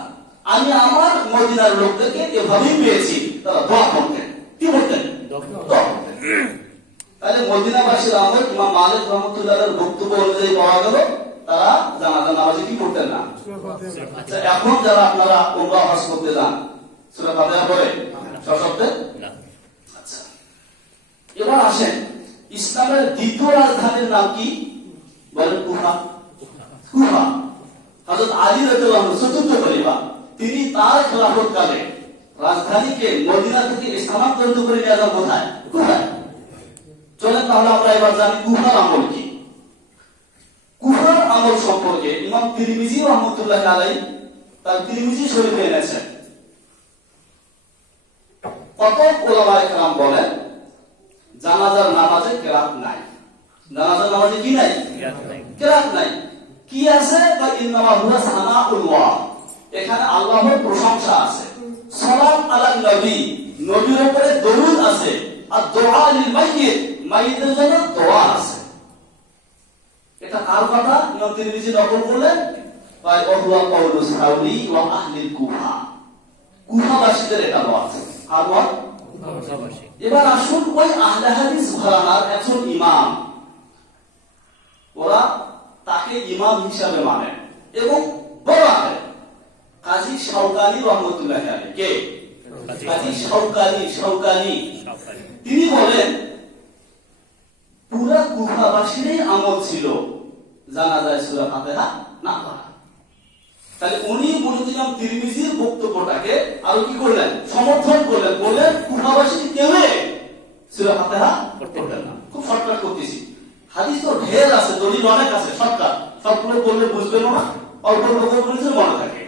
আমি আমার মদিনার লোকদেরকে এভাবেই পেয়েছি, তারা দোয়া করতেন। কি করতেন? দোয়া করতেন। তাহলে মদিনাবাসীর আমল ইমাম মালিক রাহমাতুল্লাহর বক্তব্য অনুযায়ী পাওয়া গেল, তারা জানাজার নামাজে কি করতেন না। আচ্ছা, এখন যারা আপনারা উমরা হজ করতে যান, সূরা ফাতিহা পড়ে সশব্দে? আচ্ছা, এবার আসেন ইসলামের দ্বিতীয় রাজধানীর নাম কি? বলেন কুফা। কুফা হযরত আলী রাদিয়াল্লাহু আনহু চতুর্থ খলিফা, তিনি তার খেলাফত কালে রাজধানীকে মদিনা থেকে স্থানান্তরিত করে নিয়ে যান কোথায়? কুফায়। চলেন তাহলে আমরা এবার জানি কুফার আমল কি। কুফার আমল সম্পর্কে ইমাম তিরমিজি রাহমাতুল্লাহ আলাইহি তার তিরমিজি শরীফে এনেছেন। কত উলামায়ে কেরাম বলেন জানাজার নামাজে কেরাত নাই। জানাজার নামাজে কি নাই? কেরাত নাই। কি আছে? বা ইন্নামা হুয়া সানাউল্লাহ, এখানে আল্লাহর প্রশংসা আছে, সালাত আলান নবী, নবীর উপরে দরুদ আছে, আর দোয়া লিল মাইয়িত, মাইয়িতের জন্য দোয়া আছে। এটা কার কথা? ইমাম তিরমিজি নকল করলেন, ওয়া হুয়া কাউলু সাউরি ওয়া আহলিল কুফা, কুফাবাসীদের এটা বলা আছে। আর বল কুফাবাসী। এবার আসুন ওই আহলে হাদিস ঘরানার একজন ইমাম, ওরা তাকে ইমাম হিসাবে মানে এবং বড় আলেম, কাজী শাওকানি রাহমাতুল্লাহ আলাইহি। কে? কাজী শাওকানি। তিনি বলেন পুরা কুফাবাসীরই আমল ছিল জানাজায় সূরা ফাতিহা না পড়া। তাহলে উনি মূলত ইমাম তিরমিজির বক্তব্যটাকে আরো কি করলেন? সমর্থন করলেন। বললেন কুফাবাসী কেউ সূরা ফাতিহা পড়তেন না। খুব শর্টকাট করতেছি, হাদিস তো ঢের আছে, দলিল অনেক আছে, শর্টকাট সবগুলো বললে বুঝবেন না, অল্প অল্প করে মনে থাকে।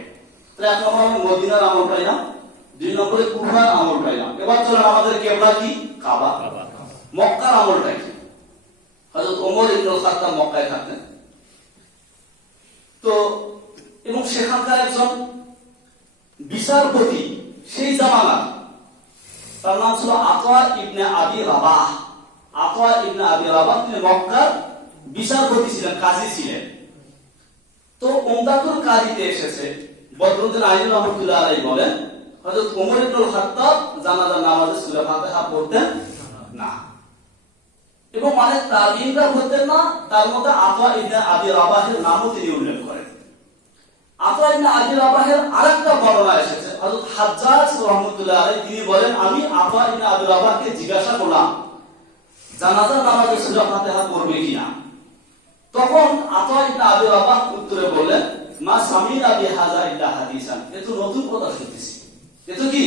তাহলে এক নম্বর আমরা মদিনার আমল পাইলাম, দুই নম্বরে কুফার আমল পাইলাম। এবার চলেন আমাদের কিবলা কি? কাবা। মক্কার আমলটা কি? হযরত ওমর ইবনুল খাত্তাব মক্কায় থাকতেন, তো এবং সেখানকার একজন বিচারপতি সেই জামানা, তার নাম ছিল আতা ইবনে আবি রাবাহ। আতা ইবনে আবি রাবাহ তিনি মক্কার বিচারপতি ছিলেন, কাজী ছিলেন। তো উমদাতুল কারীতে এসেছে, বদরুদ্দিন আইনি রাহমাতুল্লাহ আলাইহি বলেন হযরত ওমর ইবনুল খাত্তাব জানাজার নামাজে সূরা ফাতিহা পড়তেন না, এবং অনেক তাবিঈনরা পড়তেন না। তার মধ্যে আতা ইবনে আবি রাবাহের নামও তিনি উল্লেখ করেন। আতা ইবনে আবি রাবাহের আরেকটা বর্ণনা এসেছে, হযরত হাজ্জাজ রাহমাতুল্লাহ আলাইহি তিনি বলেন আমি আতা ইবনে আবি রাবাহকে জিজ্ঞাসা করলাম জানাজার নামাজে সূরা ফাতিহা পড়বে কিনা। তখন আতা ইবনে আবি রাবাহ উত্তরে বললেন মা সামিনা বিহাযা ইল্লা হাদিসান, এ তো নতুন কথা শুনতেছি, এ তো কি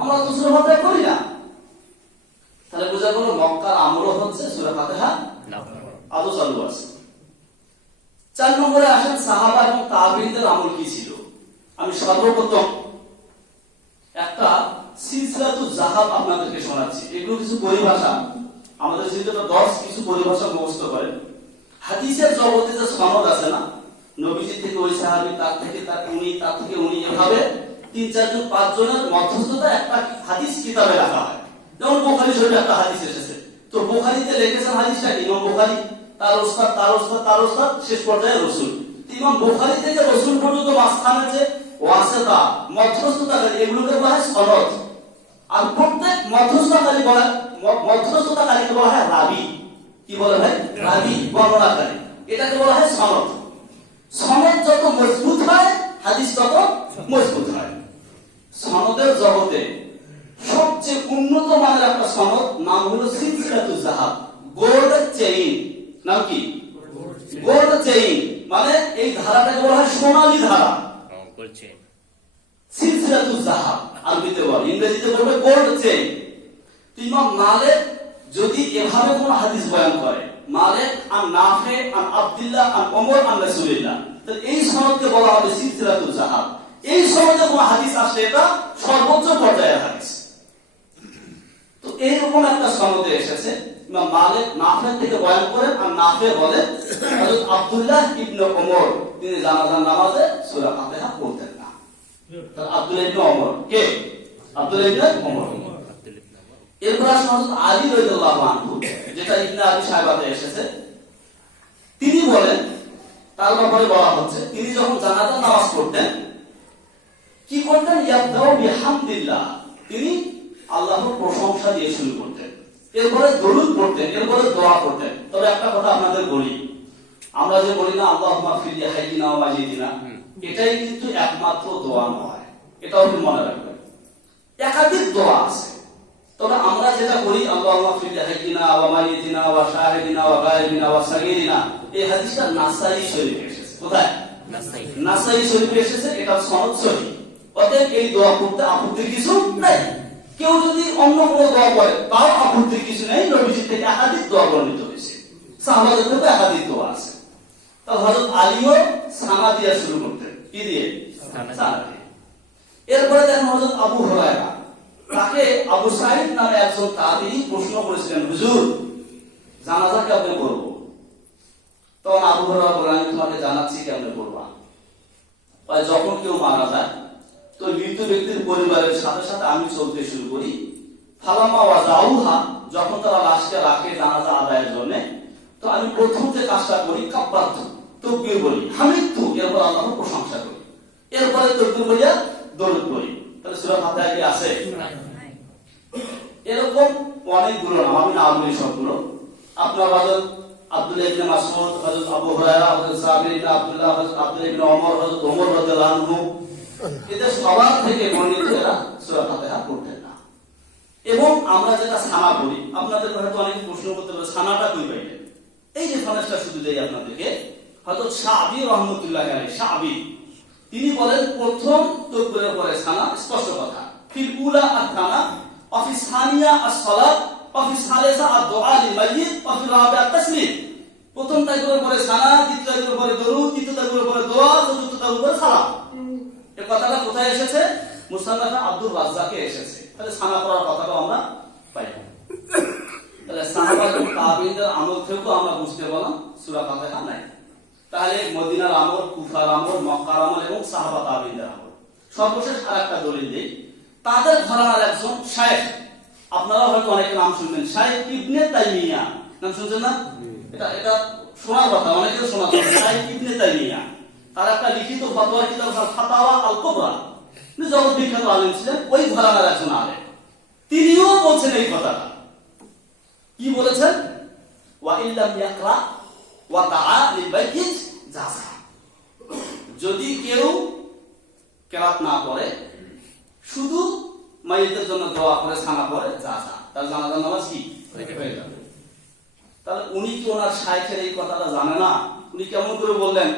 আমরা তো সূরা ফাতিহা পড়ি না। তাহলে বোঝা গেল মক্কার আমল হচ্ছে সূরা ফাতিহা আদৌ চালু আছে। 4 নম্বরে আসেন সাহাবা এবং তাবেঈনদের আমল কি ছিল। আমি সর্বপ্রথম একটা সিলসিলাতুল যাহাব আপনাদেরকে শোনাচ্ছি। এগুলো কিছু পরিভাষা, আমাদের যেটা দর্শ কিছু পরিভাষা মুখস্থ করেন। হাদিসের জগতে যে সনদ আছে না, নবীজি থেকে ওই সাহাবী, তার থেকে তার উনি, তার থেকে উনি, এভাবে 3-4 জন 5 জনের মধ্যস্থতা একটা হাদিস কিতাবে রাখা হয়। যেমন বুখারী শরীফে একটা হাদিস এসেছে, তো বুখারীতে লিখেছেন হাদিসটা ইমাম বুখারী, তার ওস্তাদ, তার ওস্তাদ, তার ওস্তাদ, শেষ পর্যায়ে রাসূল। ইমাম বুখারী থেকে রাসূল পর্যন্ত মাঝখানে যে ওয়াসিতা, মধ্যস্থতাকারী, এগুলোকে বলা হয় সনদ। আর প্রত্যেক মধ্যস্থতাকারীকে বলা হয় রাবী। কি বলে ভাই? রাবী, বর্ণনাকারী। এটাকে বলা হয় সনদ। সনদ যত মজবুত হয়, হাদিস তত মজবুত হয়। সনদের জগতে সবচেয়ে উন্নত মানের একটা সনদ নাম হলো সিলসিলাতুল যাহাব, গোল্ড চেইন। নাম কি? Gold chain. মানে এই ধারাটাকে বলা হয় সোনালী ধারা, সিলসিলাতুল যাহাব আরবিতে বলে, ইংরেজিতে বলবে গোল্ড চেইন। ইমাম মালিক যদি এভাবে কোন হাদিস বয়ান করে, মালিক আন নাফি আন আব্দুল্লাহ আন ওমর আন রাসূলুল্লাহ, তাহলে এই সনদকে বলা হবে সিলসিলাতুল যাহাব। এই সনদে কোন হাদিস আসলে এটা সর্বোচ্চ পর্যায়ের হাদিস। তো এইরকম একটা সনদে এসেছে, ইমাম মালিক নাফি থেকে বয়ান করেন, আর নাফি বলেন হযরত আব্দুল্লাহ ইবনে ওমর তিনি জানাজার নামাজে সূরা ফাতিহা পড়তেন না। তাহলে আব্দুল্লাহ ইবনে ওমর কে? আব্দুল্লাহ ইবনে ওমর। এরপর হযরত আলী রাদিয়াল্লাহু আনহু, যেটা ইবনে আবি শায়বাতে এসেছে, তিনি বলেন, তার ব্যাপারে বলা হচ্ছে, তিনি যখন জানাজার নামাজ পড়তেন কি করতেন? ইয়াবদাউ বিহামদিল্লাহ, তিনি আল্লাহর প্রশংসা দিয়ে শুরু করতেন, এরপরে দরুদ পড়তেন, এরপরে দোয়া করতেন। তবে একটা কথা আপনাদের বলি, আমরা যে বলি না আল্লাহুম্মা ফিরলি হাইয়িনা ওয়া মাইয়িতিনা, এটাই কিন্তু একমাত্র দোয়া নয়, এটাও আপনি মনে রাখবেন। একাধিক দোয়া আছে, তবে আমরা যেটা করি আল্লাহুম্মা ফিরলি হাইয়িনা ওয়া মাইয়িতিনা ওয়া শাহিদিনা ওয়া গায়বিনা ওয়া সাগীরিনা, এই হাদিসটা নাসাই শরীফে এসেছে। কোথায়? নাসাই শরীফে এসেছে, এটা সনদ সহিহ। অতএব এই দোয়া করতে আপত্তির কিছু নাই। কেউ যদি অন্য কোনো দোয়া করে তাও আপত্তির কিছু নেই। নবীজি থেকে একাধিক দোয়া বর্ণিত হয়েছে, সাহাবাদের থেকে একাধিক দোয়া আছে। তো হযরত আলীও সানা দিয়ে শুরু করতেন। কি দিয়ে? সানা দিয়ে। এরপরে দেখেন হযরত আবু হুরায়রা, তাকে আবু সাঈদ নামে একজন তাবী প্রশ্ন করেছিলেন, হুজুর জানাজা কেমনে পড়ব? তখন আবু হুরায়রা বললেন, আমি তোমাকে জানাচ্ছি কেমনে পড়বা। যখন কেউ মারা যায়, তো মৃত ব্যক্তির পরিবারের সাথে সাথে আমি চলতে শুরু করি। ফালামা ওয়াজাউহা, যখন তারা লাশকে রাখে জানাজা আদায়ের জন্য, তো আমি প্রথম যে কাজটা করি কাব্বারতু, তাকবীর বলি, হামিদতু, এরপর আল্লাহর প্রশংসা করি, এরপরে তাকবীর বলিয়া দরুদ পড়ি। তাহলে সূরা ফাতিহা কি আছে? এরকম অনেকগুলো নাম, আমি না বলি সবগুলো। আপনার হযরত আব্দুল্লাহ ইবনে মাসউদ, হযরত আবু হুরায়রা, হযরত সাবির ইবনে আব্দুল্লাহ, হযরত আব্দুল্লাহ ইবনে ওমর, হযরত ওমর রাদিয়াল্লাহু আনহু, এদের সবার থেকে বর্ণিত এরা সূরা ফাতিহা পড়তেন না। এবং আমরা যেটা সানা পড়ি, আপনাদের হয়তো অনেকে প্রশ্ন করতে পারে সানাটা কই পাইলেন? এই রেফারেন্সটা শুধু দেই আপনাদেরকে। হযরত শাআবী রাহমাতুল্লাহি আলাইহি, শাআবী তিনি বলেন প্রথম তাকবীরের পরে সানা, স্পষ্ট কথা, ফিল উলা আত-তানা ওয়া ফিস সানিয়া আস-সালাত ওয়া ফিস সালিসা আদ-দুআ লিল মাইয়িত ওয়া ফিল রাবি'a আত-তাসলিম। প্রথম তাকবীরের পরে সানা, দ্বিতীয় তাকবীরের পরে দরুদ, তৃতীয় তাকবীরের পরে দোয়া, চতুর্থ তাকবীরের পরে সালাম। এই কথাটা কোথায় এসেছে? মুসান্নাফ আব্দুর রাজ্জাকে এসেছে। তাহলে সানা পড়ার কথাটা আমরা পাই। তাহলে সাহাবা এবং তাবেঈনদের আমল থেকেও আমরা বুঝতে পারলাম সূরা ফাতিহা নাই। তাহলে মদিনার আমল, কুফার আমল, মক্কার আমল এবং সাহাবা তাবেঈনদের আমল। সর্বশেষ আরেকটা দলিল দেই, তাদের ঘরানার একজন শায়েখ, আপনারা হয়তো অনেকে নাম শুনবেন, শায়েখ ইবনে তাইমিয়া, নাম শুনছেন না? এটা শোনার কথা, অনেকের শোনার কথা। শায়েখ ইবনে তাইমিয়া, তার একটা লিখিত ফতোয়ার কিতাব ফাতাওয়া আল কুবরা, জগৎ বিখ্যাত আলেম ছিলেন, ওই ঘরানার একজন আলেম। তিনিও বলছেন এই কথাটা। কি বলেছেন? ওয়া ইল্লাম ইয়াকরা ওয়া দাআ লিল বাইয়িত জাযা, যদি কেউ কেরাত না পড়ে, শুধু মাইয়িতের জন্য দোয়া করে, সানা পড়ে, জাযা, তার জানাজার নামাজ কি হয়ে যাবে। তাহলে উনি কি ওনার শায়েখের এই কথাটা জানে না? উনি কেমন করে বললেন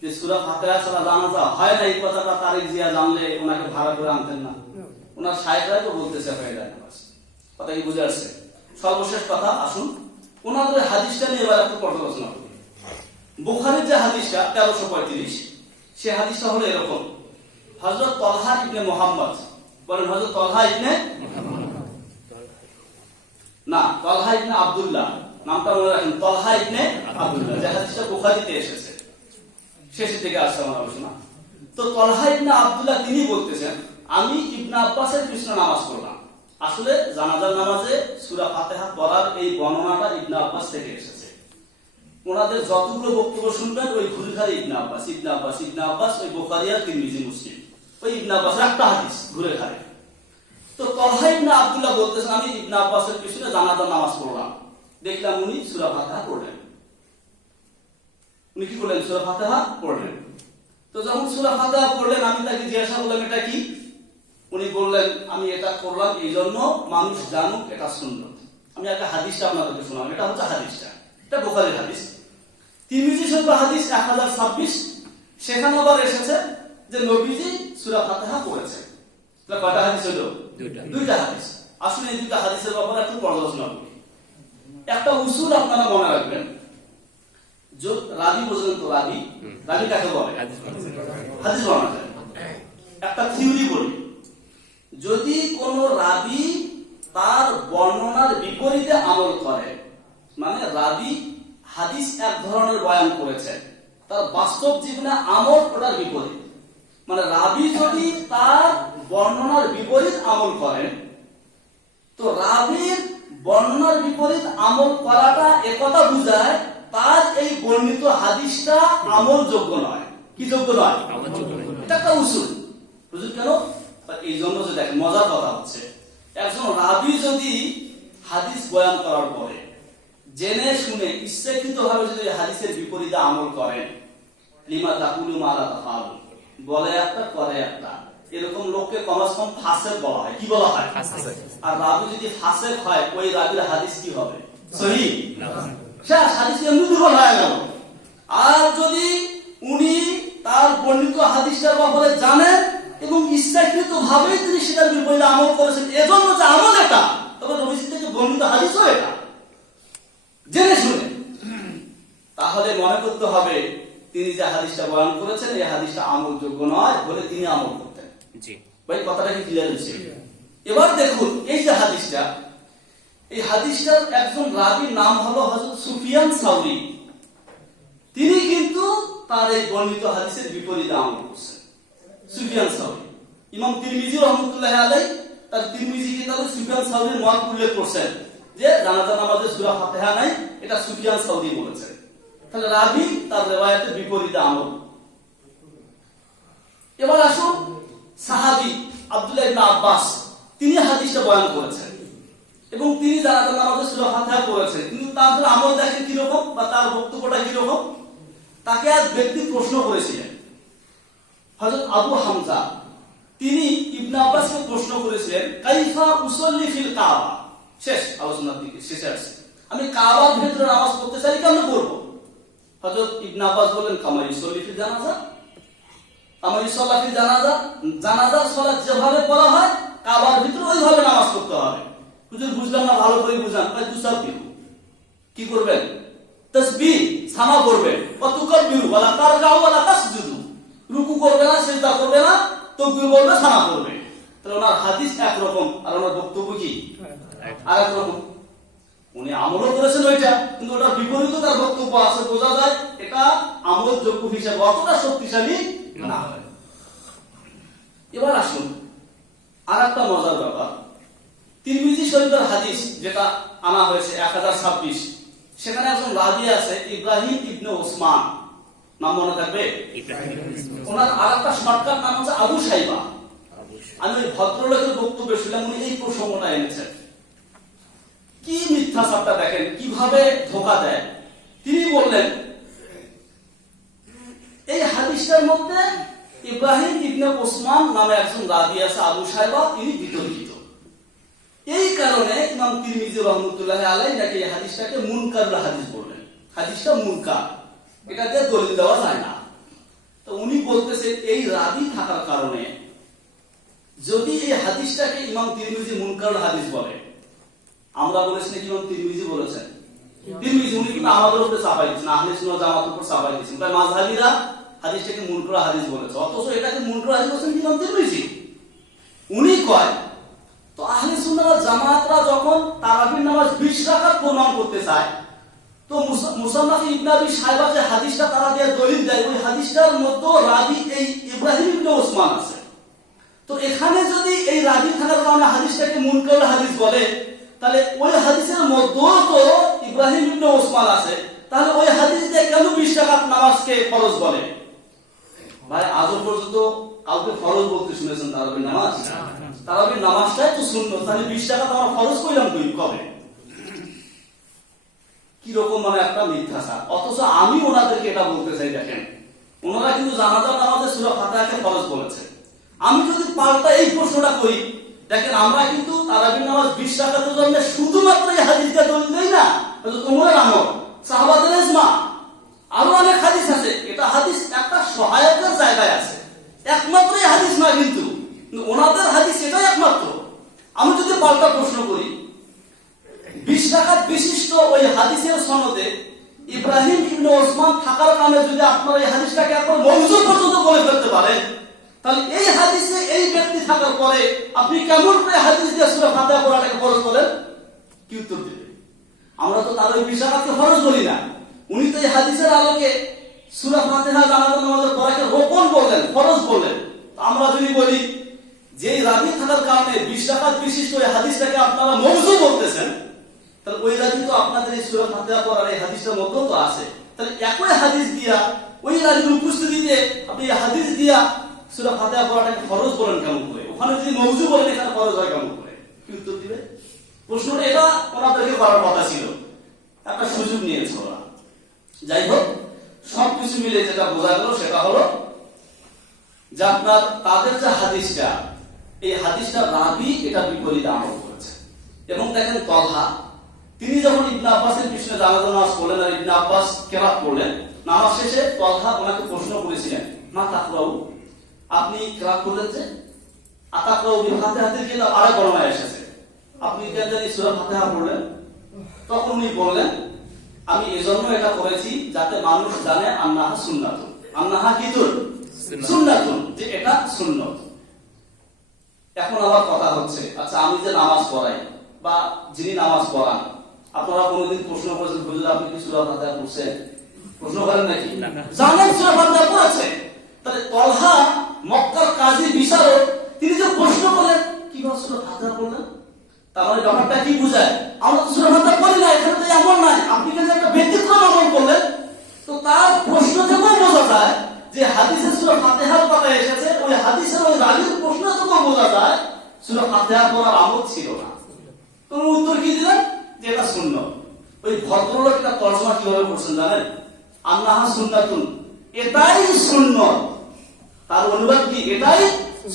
যে সূরা ফাতিহা ছাড়া জানাজা হয় না? এই কথাটা তারিক জিয়া জানলে ওনাকে ভাড়া করে আনতেন না। ওনার শায়েখরাই তো বলতেছে হয়ে যায় নামাজ। কথা কি বুঝে আসছে? সর্বশেষ কথা, আসুন ওনাদের হাদিসটা নিয়ে এবার একটু পর্যালোচনা করি। বুখারীর যে হাদিসটা 1335, সে হাদিসটা হলো এরকম, হযরত তালহা ইবনে মুহাম্মদ বলেন, হযরত তালহা ইবনে না, তলহা ইবনে আব্দুল্লাহ নামটা মনে রাখেন, তলহা ইবনে আব্দুল্লাহ, যে হাদিসটা বুখারীতে এসেছে, শেষের দিকে আসছে আমার আলোচনা। তো তলহা ইবনে আব্দুল্লাহ তিনি বলতেছেন, আমি ইবনে আব্বাসের পিছনে নামাজ পড়লাম। আসলে জানাজার নামাজে সূরা ফাতিহা পড়ার এই বর্ণনাটা ইবনে আব্বাস থেকে এসেছে। ওনাদের যতগুলো বক্তব্য শুনবেন ওই ঘুরে ঘাড়ে ইবনে আব্বাস ইবনে আব্বাস ইবনে আব্বাস, ওই বুখারী আর তিরমিজি মুসলিম, ওই ইবনে আব্বাস একটা হাদিস ঘুরে ঘাড়ে। তো তলহা ইবনে আব্দুল্লাহ বলতেছেন, আমি ইবনে আব্বাসের পিছনে জানাজার নামাজ পড়লাম, দেখলাম উনি সূরা ফাতিহা পড়লেন। উনি কি করলেন? সূরা ফাতিহা পড়লেন। তো যখন সূরা ফাতিহা পড়লেন, আমি তাকে জিজ্ঞাসা করলাম এটা কি? উনি বললেন, আমি এটা করলাম এই জন্য মানুষ জানুক এটা সুন্নত। আমি একটা হাদিসটা আপনাদেরকে শোনালাম, এটা হচ্ছে হাদিসটা, এটা বুখারীর হাদিস। তিরমিজি শরীফের হাদিস 1026, সেখানে আবার এসেছে যে নবীজি সূরা ফাতিহা পড়েছেন। তাহলে কয়টা হাদিস হলো? দুইটা হাদিস। আসলে এই দুইটা হাদিসের ব্যাপারে একটু পর্যালোচনা করি। একটা উসুল আপনারা মনে রাখবেন, রাবি বোঝেন তো? রাবি কাকে বলে? হাদিস বর্ণনা। একটা থিওরি বলি, যদি কোন রাবি তার বর্ণনার বিপরীতে আমল করে, মানে রাবি হাদিস এক ধরনের বয়ান করেছেন, তার বাস্তব জীবনে আমল ওটার বিপরীত, মানে রাবি যদি তার বর্ণনার বিপরীত আমল করেন, তো রাবির বর্ণনার বিপরীত আমল করাটা একথা বুঝায় তার এই বর্ণিত হাদিসটা আমলযোগ্য নয়। কি যোগ্য নয়? এটা একটা উসুল। বুঝুন কেন? এই জন্য যে দেখেন মজার কথা হচ্ছে, একজন রাবি যদি হাদিস বয়ান করার পরে জেনে শুনে ইচ্ছাকৃত ভাবে যদি হাদিসের বিপরীতে আমল করেন, লিমা তাকুলু মা লা তাফালু, বলে একটা করে একটা, এরকম লোককে কমাস কম ফাসিক বলা হয়। কি বলা হয়? আর রাবি যদি ফাসিক হয়, ওই রাবির হাদিস কি হবে? সহিহ না, সে হাদিস এমনি দুর্বল হয়ে গেল। আর যদি উনি তার বর্ণিত হাদিসটার ব্যাপারে জানেন এবং ইচ্ছাকৃত ভাবে তিনি সেটার বিপরীতে আমল করেছেন, এজন্য যে আমল এটা, তবে নবীজি থেকে বর্ণিত হাদিসও এটা জেনে শুনে, তাহলে মনে করতে হবে তিনি যে হাদিসটা বয়ান করেছেন এই হাদিসটা আমলযোগ্য নয় বলে তিনি আমল করতেন। জি ভাই, কথাটা কি ক্লিয়ার হচ্ছে? এবার দেখুন এই যে হাদিসটা, এই হাদিসটার একজন রাবীর নাম হলো হযরত সুফিয়ান সাউরি। তিনি কিন্তু তার এই বর্ণিত হাদিসের বিপরীতে আমল করছেন। সুফিয়ান সাউরি, ইমাম তিরমিজি রাহমাতুল্লাহি আলাইহি তার তিরমিজি কিতাবে সুফিয়ান সাউরির মত উল্লেখ করেছেন যে জানাজা নামাজে সূরা ফাতিহা নাই, এটা সুফিয়ান সাউরি বলেছেন। তাহলে রাবী তার রিওয়ায়াতের বিপরীতে আমল। এবার আসুন সাহাবী আব্দুল্লাহ ইবনে আব্বাস, তিনি হাদিসটা বয়ান করেছেন এবং তিনি জানাজা নামাজে সূরা ফাতিহা পড়েছেন, কিন্তু তার আমল দেখেন কি রকম বা তার বক্তব্যটা কি রকম। তাকে এক ব্যক্তি প্রশ্ন করেছিলেন, হযরত আবু হামজা, তিনি ইবনে আব্বাসকে প্রশ্ন করেছিলেন, কাইফা উসাল্লি ফিল কাবা। শেষ আলোচনার দিকে শেষে আসছে, আমি কাবার ভিতরে নামাজ পড়তে চাই, কেমনে পড়ব? হযরত ইবনে আব্বাস বলেন, কামা ইউসাল্লি ফিল জানাজা, কামা ইউসাল্লি ফিল জানাজা, জানাজার সালাত যেভাবে পড়া হয় কাবার ভিতরে ওইভাবে নামাজ পড়তে হবে। হুজুর বুঝলাম না, ভালো করে বুঝান। ভাই তুসাব্বিহু, কি করবেন? তাসবিহ সানা করবেন, ওয়া তুকাব্বিরু ওয়া লা তারকাউ ওয়া লা তাসজুদু, রুকু করবে না, সিজদা করবে না, তাকবীর বলবে, সানা করবে। তাহলে ওনার হাদিস একরকম আর ওনার বক্তব্য কি আরেক রকম। উনি আমলও করেছেন ওইটা, কিন্তু ওটার বিপরীত তার বক্তব্য আছে, বোঝা যায় এটা আমলযোগ্য হিসেবে অতটা শক্তিশালী না। এবার আসুন আরেকটা মজার ব্যাপার, তিরমিজি শরীফের হাদিস যেটা আনা হয়েছে 1026, সেখানে একজন রাবী আছে ইব্রাহিম ইবনে উসমান, নাম মনে থাকবে? ওনার আরেকটা শর্টকাট নাম হচ্ছে আবু সাইবা। আমি ওই ভদ্রলোকের বক্তব্য শুনলাম, উনি এই প্রসঙ্গটা এনেছেন। কি মিথ্যাচারটা দেখেন, কিভাবে ধোঁকা দেয়। তিনি বললেন এই হাদিসটার মধ্যে ইব্রাহিম ইবনে উসমান নামে একজন রাবী আছে আবু সাইবা, তিনি বিতর্কিত। এই কারণে ইমাম তিরমিজি রাহমাতুল্লাহি আলাইহি নাকি এই হাদিসটাকে মুনকারুল হাদিস বললেন। হাদিসটা মুনকার, এটাতে দলিল দেওয়া যায় না। তো উনি বলতেছেন এই রাবী থাকার কারণে যদি এই হাদিসটাকে ইমাম তিরমিজি মুনকারুল হাদিস বলে, আমরা বলেছি নাকি ইমাম তিরমিজি বলেছেন? তিরমিজি, উনি কিন্তু আমাদের উপরে চাপাই দিচ্ছেন, আহলে সুন্নাত জামাতের উপর চাপাই দিচ্ছেন। তাই মাযহাবীরা হাদিসটাকে মুনকার হাদিস বলেছে, অথচ এটাকে মুনকার হাদিস বলেছেন ইমাম তিরমিজি। উনি কয় তো আহলে সুন্নাত জামাতরা যখন তারা তারাবির নামাজ 20 রাকাত প্রমাণ করতে চায়, তো মুসান্নাফ ইবনে আবি শাইবা যে হাদিসটা তারা দিয়ে দলিল দেয়, ওই হাদিসটার মধ্যে রাবী এই ইব্রাহিম ইবনে ওসমান আছে। তো এখানে যদি এই রাবী থাকার কারণে হাদিসটাকে মুনকার হাদিস বলে, তাহলে ওই হাদিসের মধ্যেও তো ইব্রাহিম ইবনে ওসমান আছে, তাহলে ওই হাদিস দিয়ে কেন 20 রাকাত নামাজকে ফরজ বলে? ভাই আজ পর্যন্ত কাউকে ফরজ বলতে শুনেছেন তারাবির নামাজ? তারাবির নামাজটাই তো সুন্নত, তাহলে 20 রাকাত আমরা ফরজ কইলাম কবে? কি রকম মানে একটা মিথ্যাচার। অথচ আমি ওনাদেরকে এটা বলতে চাই, দেখেন ওনারা কিন্তু জানাজার নামাজে সূরা ফাতিহাকে ফরজ বলেছে। আমি যদি পাল্টা এই প্রশ্নটা করি, দেখেন আমরা কিন্তু তারাবির নামাজ 20 রাকাতের জন্য শুধুমাত্র এই হাদিসটা দলিল দেই না, তোমরা আমল সাহাবাদের ইজমা আরো অনেক হাদিস আছে। এটা হাদিস একটা সহায়কের জায়গায় আছে, একমাত্র এই হাদিস না, কিন্তু ওনাদের হাদিস এটাই একমাত্র। আমি যদি পাল্টা প্রশ্ন করি, 20 রাকাত বিশিষ্ট ওই হাদিসের সনদে ইব্রাহিম ইবনে ওসমান থাকার কারণে যদি আপনারা এই হাদিসটাকে একবার মওযু পর্যন্ত বলে ফেলতে পারেন, তাহলে এই হাদিসে এই ব্যক্তি থাকার পরে আপনি কেমন করে হাদিস দিয়ে সূরা ফাতিহা পড়াটাকে ফরজ বলেন? কি উত্তর দিবেন? আমরা তো তার ওই 20 রাকাতকে ফরজ বলি না, উনি তো এই হাদিসের আলোকে সূরা ফাতিহা জানাজার নামাজের পড়াকে রোকন বললেন, ফরজ বললেন। আমরা যদি বলি যে রাবী থাকার কারণে 20 রাকাত বিশিষ্ট ওই হাদিসটাকে আপনারা মওযু বলতেছেন, তাহলে ওই রাবী তো আপনাদের এই সূরা ফাতিহা পড়ার এই হাদিসটার মধ্যেও তো আছে। তাহলে একই হাদিস দিয়া ওই রাবীর উপস্থিতিতে আপনি এই হাদিস দিয়া সূরা ফাতিহা পড়াটাকে ফরজ বলেন কেমন করে? ওখানে যদি মওযু বলেন এখানে ফরজ হয় কেমন করে? কি উত্তর দিবে? প্রশ্নটা এটা ওনাদেরকে করার কথা ছিল, একটা সুযোগ নিয়েছে ওরা। যাই হোক, সবকিছু মিলে যেটা বোঝা গেল সেটা হলো যে আপনার তাদের যে হাদিসটা, এই হাদিসটা রাবী এটা বিপরীত আমল করেছে। এবং দেখেন তলহা তিনি যখন ইবনে আব্বাসের পিছনে জানাজা নামাজ পড়লেন আর ইবনে আব্বাস কেরাত পড়লেন, নামাজ শেষে তলহা ওনাকে প্রশ্ন করেছিলেন, মা তাকরাউ, আপনি কেরাত করলেন যে আতাকরাউ বিফাতিহাতিল কিতাব, আরেক বর্ণনায় এসেছে আপনি কেন জানি সূরা ফাতিহা পড়লেন? তখন উনি বললেন, আমি এজন্য এটা করেছি যাতে মানুষ জানে আন্নাহা সুন্নাতুন, আন্নাহা কিতুন সুন্নাতুন, যে এটা সুন্নত। এখন আবার কথা হচ্ছে, আচ্ছা আমি যে নামাজ পড়াই বা যিনি নামাজ পড়ান, আপনারা কোনোদিন প্রশ্ন করেছেন হুজুর আপনি কি সূরা ফাতিহা পড়ছেন? প্রশ্ন করেন নাকি? জানেন সূরা ফাতিহা পড়েছে। তাহলে তলহা মক্কার কাজী বিচারক তিনি যে প্রশ্ন করলেন কিভাবে সূরা ফাতিহা পড়লেন, তার মানে ব্যাপারটা কি বোঝায়? আমরা তো সূরা ফাতিহা পড়ি না, এখানে তো এমন নাই, আপনি কেন একটা ব্যতিক্রম আমল করলেন? তো তার প্রশ্ন থেকেও বোঝা যায় যে হাদিসে সূরা ফাতিহার কথা এসেছে, ওই হাদিসের ওই রাবীর প্রশ্ন থেকেও বোঝা যায় সূরা ফাতিহা পড়ার আমল ছিল না। তো উত্তর কি দিলেন? যে এটা সুন্নাত। ওই ভদ্রলোক এটা তর্জমা কিভাবে করছেন জানেন? আন্নাহা সুন্নাতুন, এটাই সুন্নাত। তার অনুবাদ কি? এটাই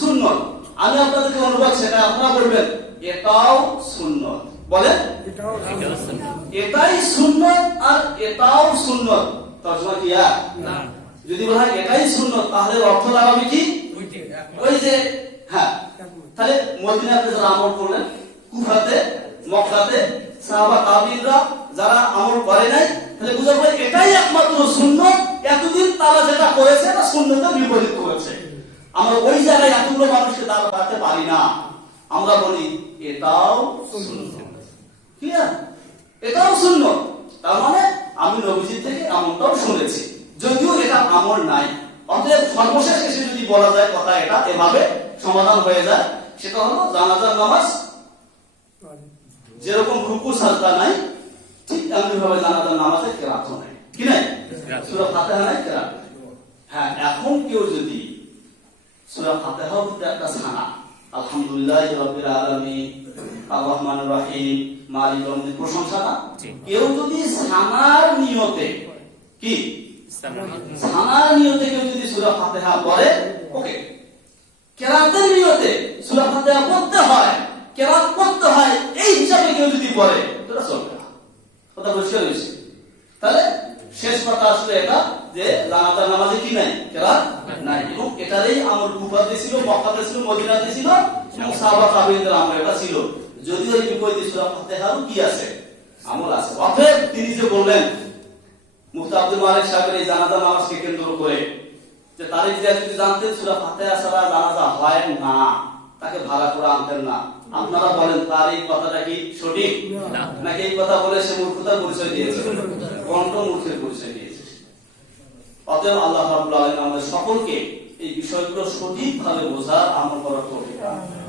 সুন্নাত। আমি আপনাদেরকে অনুবাদ সেটা আপনারা বলবেন এটাও সুন্নাত। বলেন এটাই সুন্নাত আর এটাও সুন্নাত, তর্জমা কি এক না? যদি বলা হয় এটাই সুন্নাত তাহলে অর্থ দাঁড়াবে কি? ওই যে হ্যাঁ, তাহলে মদিনাতে যারা আমল করলেন, কুফাতে মক্কাতে সাহাবা তাবিঈনরা যারা আমল করে নাই, তাহলে বুঝা যায় এটাই একমাত্র সুন্নাত। এতদিন তারা যেটা করেছে এটা সুন্নাতের বিপরীত করেছে। আমরা ওই জায়গায় এতগুলো মানুষকে দাঁড়াতে পারি না, আমরা বলি এটাও সুন্নাত। ঠিক আছে, এটাও সুন্নাত। তার মানে আমি নবীজির থেকে আমলটাও শুনেছি, যদিও এটা আমল নাই। অতএব সর্বশেষ এসে যদি বলা যায় কথা এটা এভাবে সমাধান হয়ে যায়, সেটা হলো জানাজার নামাজ যেরকম রুকু সাজদা নাই, ঠিক তেমনি ভাবে জানাজার নামাজে কেরাতও নাই। কি নাই? সূরা ফাতিহা নাই, কেরাত নাই। হ্যাঁ, এখন কেউ যদি সূরা ফাতিহার মধ্যে একটা ছানা আলহামদুলিল্লাহি রাব্বিল আলামিন আর রহমানির রহিম মালিক ইয়াউমিদ্দিন প্রশংসা না, কেউ যদি ছানার নিয়তে কি ছানার নিয়তে কেউ যদি সূরা ফাতিহা পড়ে, ওকে। কেরাতের নিয়তে সূরা ফাতিহা পড়তে হয়, কেরাত পড়তে হয়, এই হিসাবে কেউ যদি পড়ে এটা চলবে না। কথা বুঝতে পেরেছি? তাহলে শেষ কথা আসলে এটা যে জানাজার নামাজে কি নাই? কেরাত নাই। এবং এটারই আমল কুফাতে ছিল, মক্কাতে ছিল, মদিনাতে ছিল এবং সাহাবা তাবেঈনদের আমল এটা ছিল। যদিও এই বিপরীতে সূরা ফাতিহারও কি আছে? আমল আছে। অতএব তিনি যে বললেন মুফতি আব্দুল মালিক সাহেবের এই জানাজার নামাজকে কেন্দ্র করে যে তারিখ যদি জানতেন সূরা ফাতিহা ছাড়া জানাজা হয় না, তাকে ভাড়া করে আনতেন না, আপনারা বলেন তার এই কথাটা কি সঠিক, নাকি এই কথা বলে সে মূর্খতার পরিচয় দিয়েছে, কণ্ঠ মূর্খের পরিচয় দিয়েছে? অতএব আল্লাহ রাব্বুল আলামিন আমাদের সকলকে এই বিষয়গুলো সঠিকভাবে বোঝার আমল করার তৌফিক দান করুন।